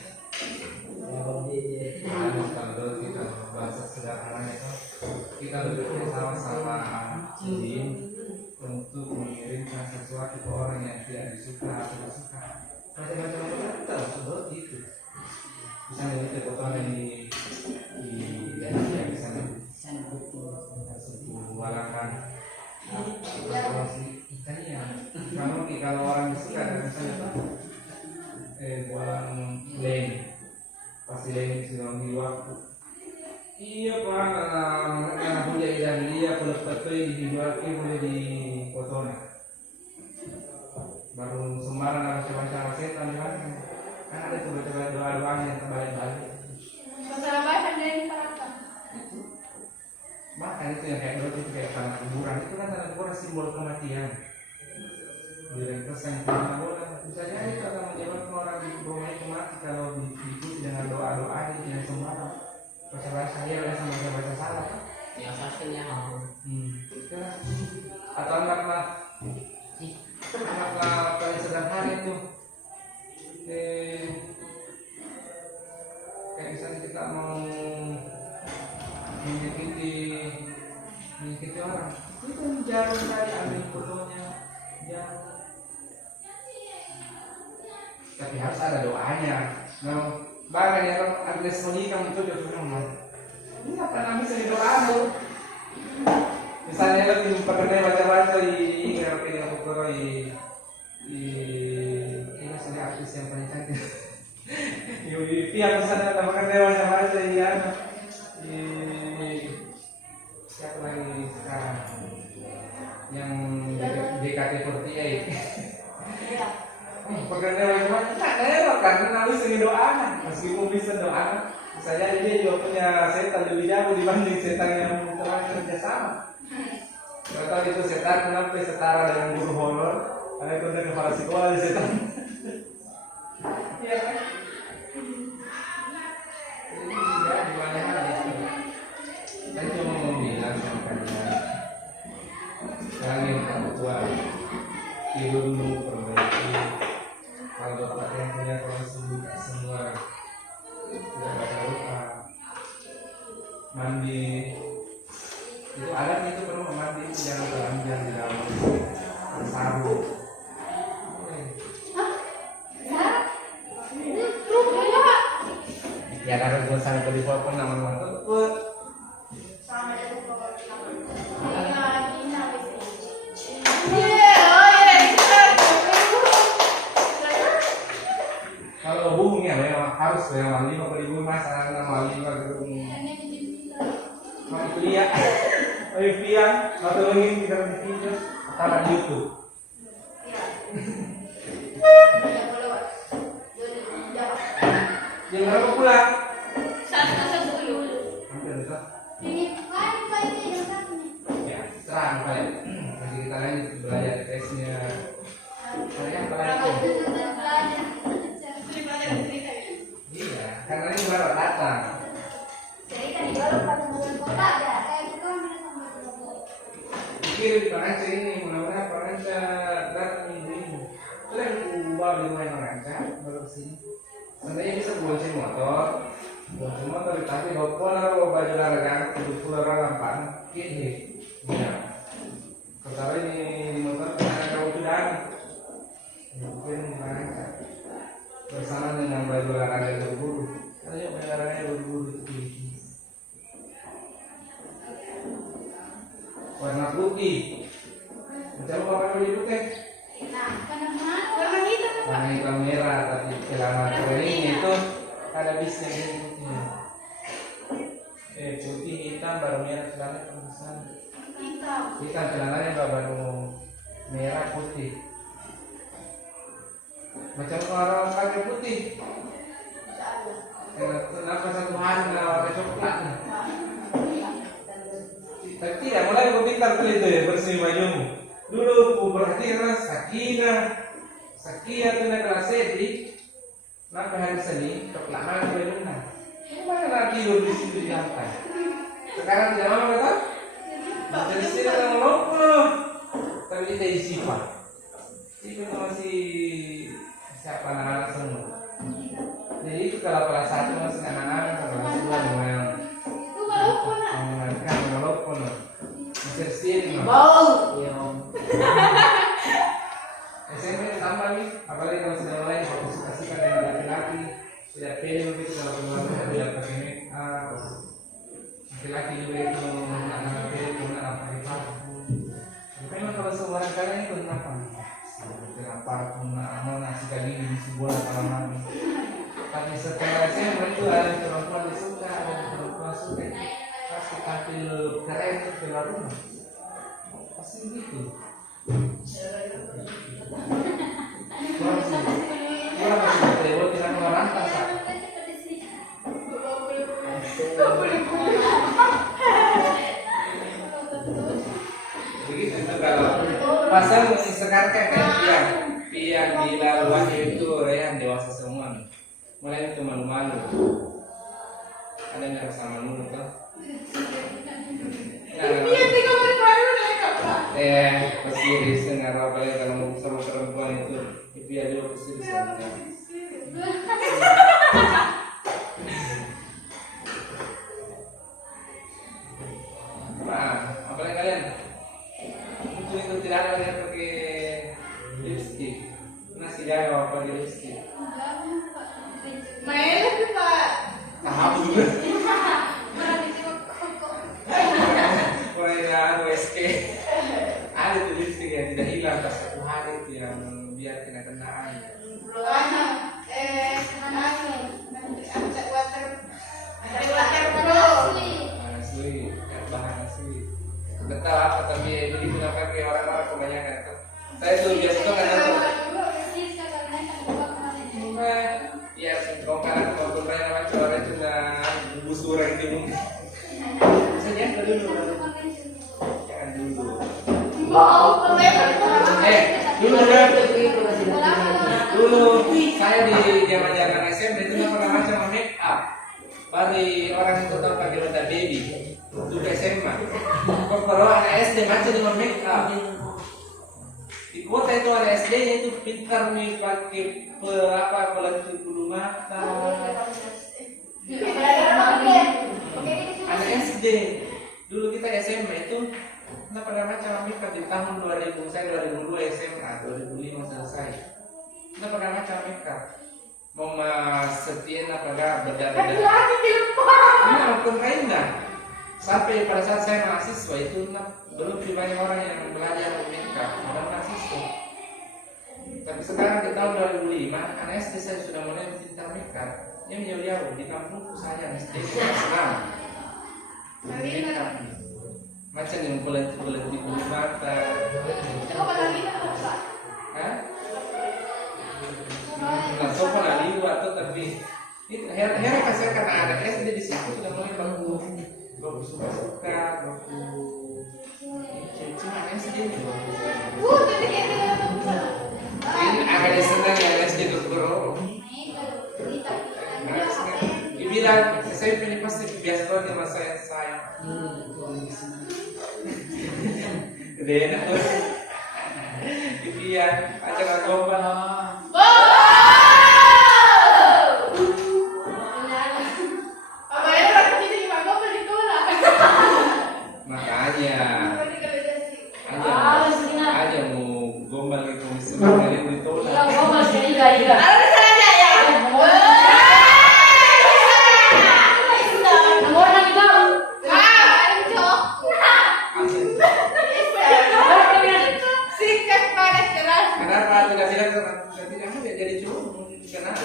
kalau kita bahasa sederhananya itu kita bekerja sama-sama izin untuk mengirimkan sesuatu ke orang yang tidak disuka atau disuka macam-macam kita harus itu misalnya kita potongan di yang misalnya walakan doanya yang terbalik-balik. Masalah bahan dari perangkat. Bahkan itu yang kayak berarti itu kayak tanah kuburan, itu kan tanah kuburan simbol kematian. Direktur yang punya bola bisa jadi kalau menyebabkan orang di rumah itu mati kalau diikuti dengan doa-doa yang sembarang. Bahasa saya oleh sama baca salah. Ya pastinya. Atau anggaplah paling sederhana itu kayak misalnya kita mau mengikuti orang itu jauh dari ambil fotonya jauh, tapi harus ada doanya. Nah, bahkan ya Agnes Monica itu dia bilang, ini apa namanya sih doa tuh? Misalnya lo tim pekerja baca-baca di ini sudah artis yang paling cantik. Di yang misalnya ada pekerja baca-baca siapa lagi sekarang yang JKT48. Iya. Pekerja baca-baca nggak karena harus ini doa, meskipun bisa doa. Saya dia juga punya setan lebih jauh dibanding setan yang kerja sama. Kalau itu setan kenapa setara dengan guru honor? Karena itu dari kepala sekolah di setan. Iya kan? Jadi tidak banyak hal itu. Saya cuma mau bilang sama kalian, sekarang yang tua tidur dulu perbaiki. Kalau bapak yang punya koleksi buka semua, tidak baca doa, mandi. Itu alat itu perlu mandi itu jangan telanjang di dalam sabun. Ya karena gue sampai di telepon nama-nama tuh. Sama ada bawa Kalau hubung ya memang harus memang 50.000 masalah nama 5 mau itu dia. Ayo pian atau lagi kita video taruh di YouTube. Yang berapa pulang? 110. Hampir itu. Ini kan baiknya yang Ya, serang Pak. Nanti kita lanjut belajar tesnya. Kalian belajar. Iya, karena ini baru datang. Jadi kan di baru pada bulan kota ada. Kirim ke Ranca ini, mudah-mudahan Pak Ranca datang minggu ini. Sudah diubah di rumah yang Ranca, baru kesini. Seandainya bisa bonceng motor tapi bawa baju olahraga, tujuh orang kini, ya. Perkara ini di motor karena kau sudah, mungkin Ranca bersama dengan baju olahraga berburu, ada baju olahraga berburu itu. Warna putih. Macam apa kalau di teh? warna hitam. Warna hitam merah, tapi celana trainingnya itu ada bisnya gitu putihnya. Putih hitam baru merah celana terusan. Hitam celananya baru merah putih. Macam orang pakai putih. Kenapa satu hari nggak warna coklat? Tapi tidak, mulai gue pintar tuh itu ya bersih bajumu. Dulu gue perhatikan Sakia tuh naik kelas sedih. Kenapa hari seni coklat mana bajunya? Mana lagi tidur di situ di lantai. Sekarang tidak mau kata? Jadi sini ada ngelopul. Tapi dia dari sifat. Sifat masih siapa anak-anak semua. Jadi itu kalau kelas 1 masih anak-anak kelas 2 lumayan. Walaupun masih sini Bau. Iya. SMP tambah nih, apalagi kalau sudah mulai konsultasikan dengan laki-laki, tidak pede begitu kalau keluarga tidak pakai make up, laki-laki juga itu anak pede punya apa parfum. Memang kalau seorang kalian itu kenapa mau nasi daging di sebuah halaman. Tapi setelah SMP itu ada perempuan disuka, ada perempuan suka. Pasti tampil keren ke luar rumah, pasti gitu. Gua masih tidak merantas. pasal sekarang kan pian di laluan itu yang dewasa semua nih. Mulai itu malu-malu. Ada yang rasa malu tuh. Iya, 3 menit baru naik kapal. Pasti riskan apalagi kalau sama perempuan itu dia juga pasti riskan. Apalagi kalian? Itu tidak ada yang pakai lipstick. Nasi jawa pakai lipstick. Main lagi, Pak. Tahap juga. Mulai WSK. Ada tuh lipstick yang tidak hilang pas 1 hari itu yang biar kena air. Asli, bahan asli. Nggak tahu apa tapi begitu nggak pakai orang-orang kebanyakan itu. Saya tuh biasa tuh kan tuh. Ya, kalau maupun banyak macam orang itu nggak busura itu mungkin. Misalnya dulu. Jangan dulu. Dulu saya di zaman SMP itu nggak pernah macam make up. Baru orang itu tahu pakai mata baby. Itu SMA. Kalau anak SD macam dengan make up. Di kota itu anak SD nya itu pintar nih pakai pelembab bulu mata. Anak SD. Dulu kita SMA itu nggak pernah macam make up di tahun 2000 saya 2002 SMA 2005 selesai. Nggak pernah macam make up. Mau setia apakah beda-beda. Ini maupun lainnya. Sampai pada saat saya mahasiswa itu belum banyak orang yang belajar make up, orang mahasiswa. Tapi sekarang di tahun 2005, anak SD saya sudah mulai mencinta make up. Yang jauh-jauh di kampungku saya SD kelas 6. Make up macam yang pelenti bulu mata. Hah? Nah, so pernah liwat tuh tapi heran saya karena ada SD di situ sudah mulai bagus suka cuma SD ini agak senang ya SD itu bro. Dibilang SMP ini pasti biasa banget sama saya. Gede enak tuh. Dibilang acara gombal. Makanya aja mau gombal itu sebenarnya itu kenapa tidak jadi cowok kenapa?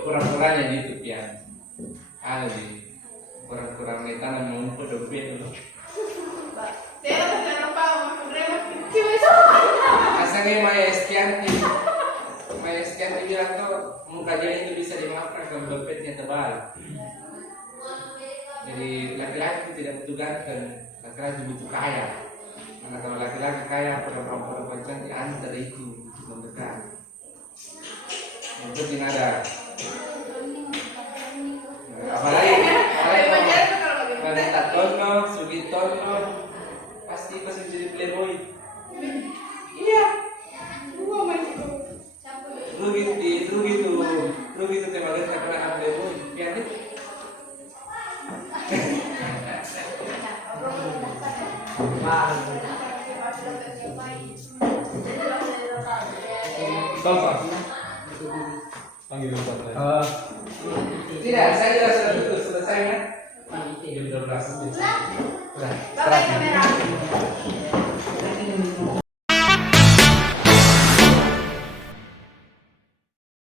Kurang-kurangnya gitu ya. Ada di kurang-kurang di tangan mengumpul dompet dulu. Asalnya Maya Estianti bilang tuh muka dia itu bisa dimaafkan kalau dompetnya tebal. Jadi laki-laki itu tidak butuh ganteng, laki-laki butuh kaya. Karena kalau laki-laki kaya, perempuan cantik antar itu mendekat. Mungkin ada. Apalagi wanita Tono, Sugitono, pasti jadi playboy. Iya. Rugi itu tema kita pernah playboy. Lihat nih. Panggil tidak, saya sudah selesai kan? Jam 12 sudah. Bapak kamera.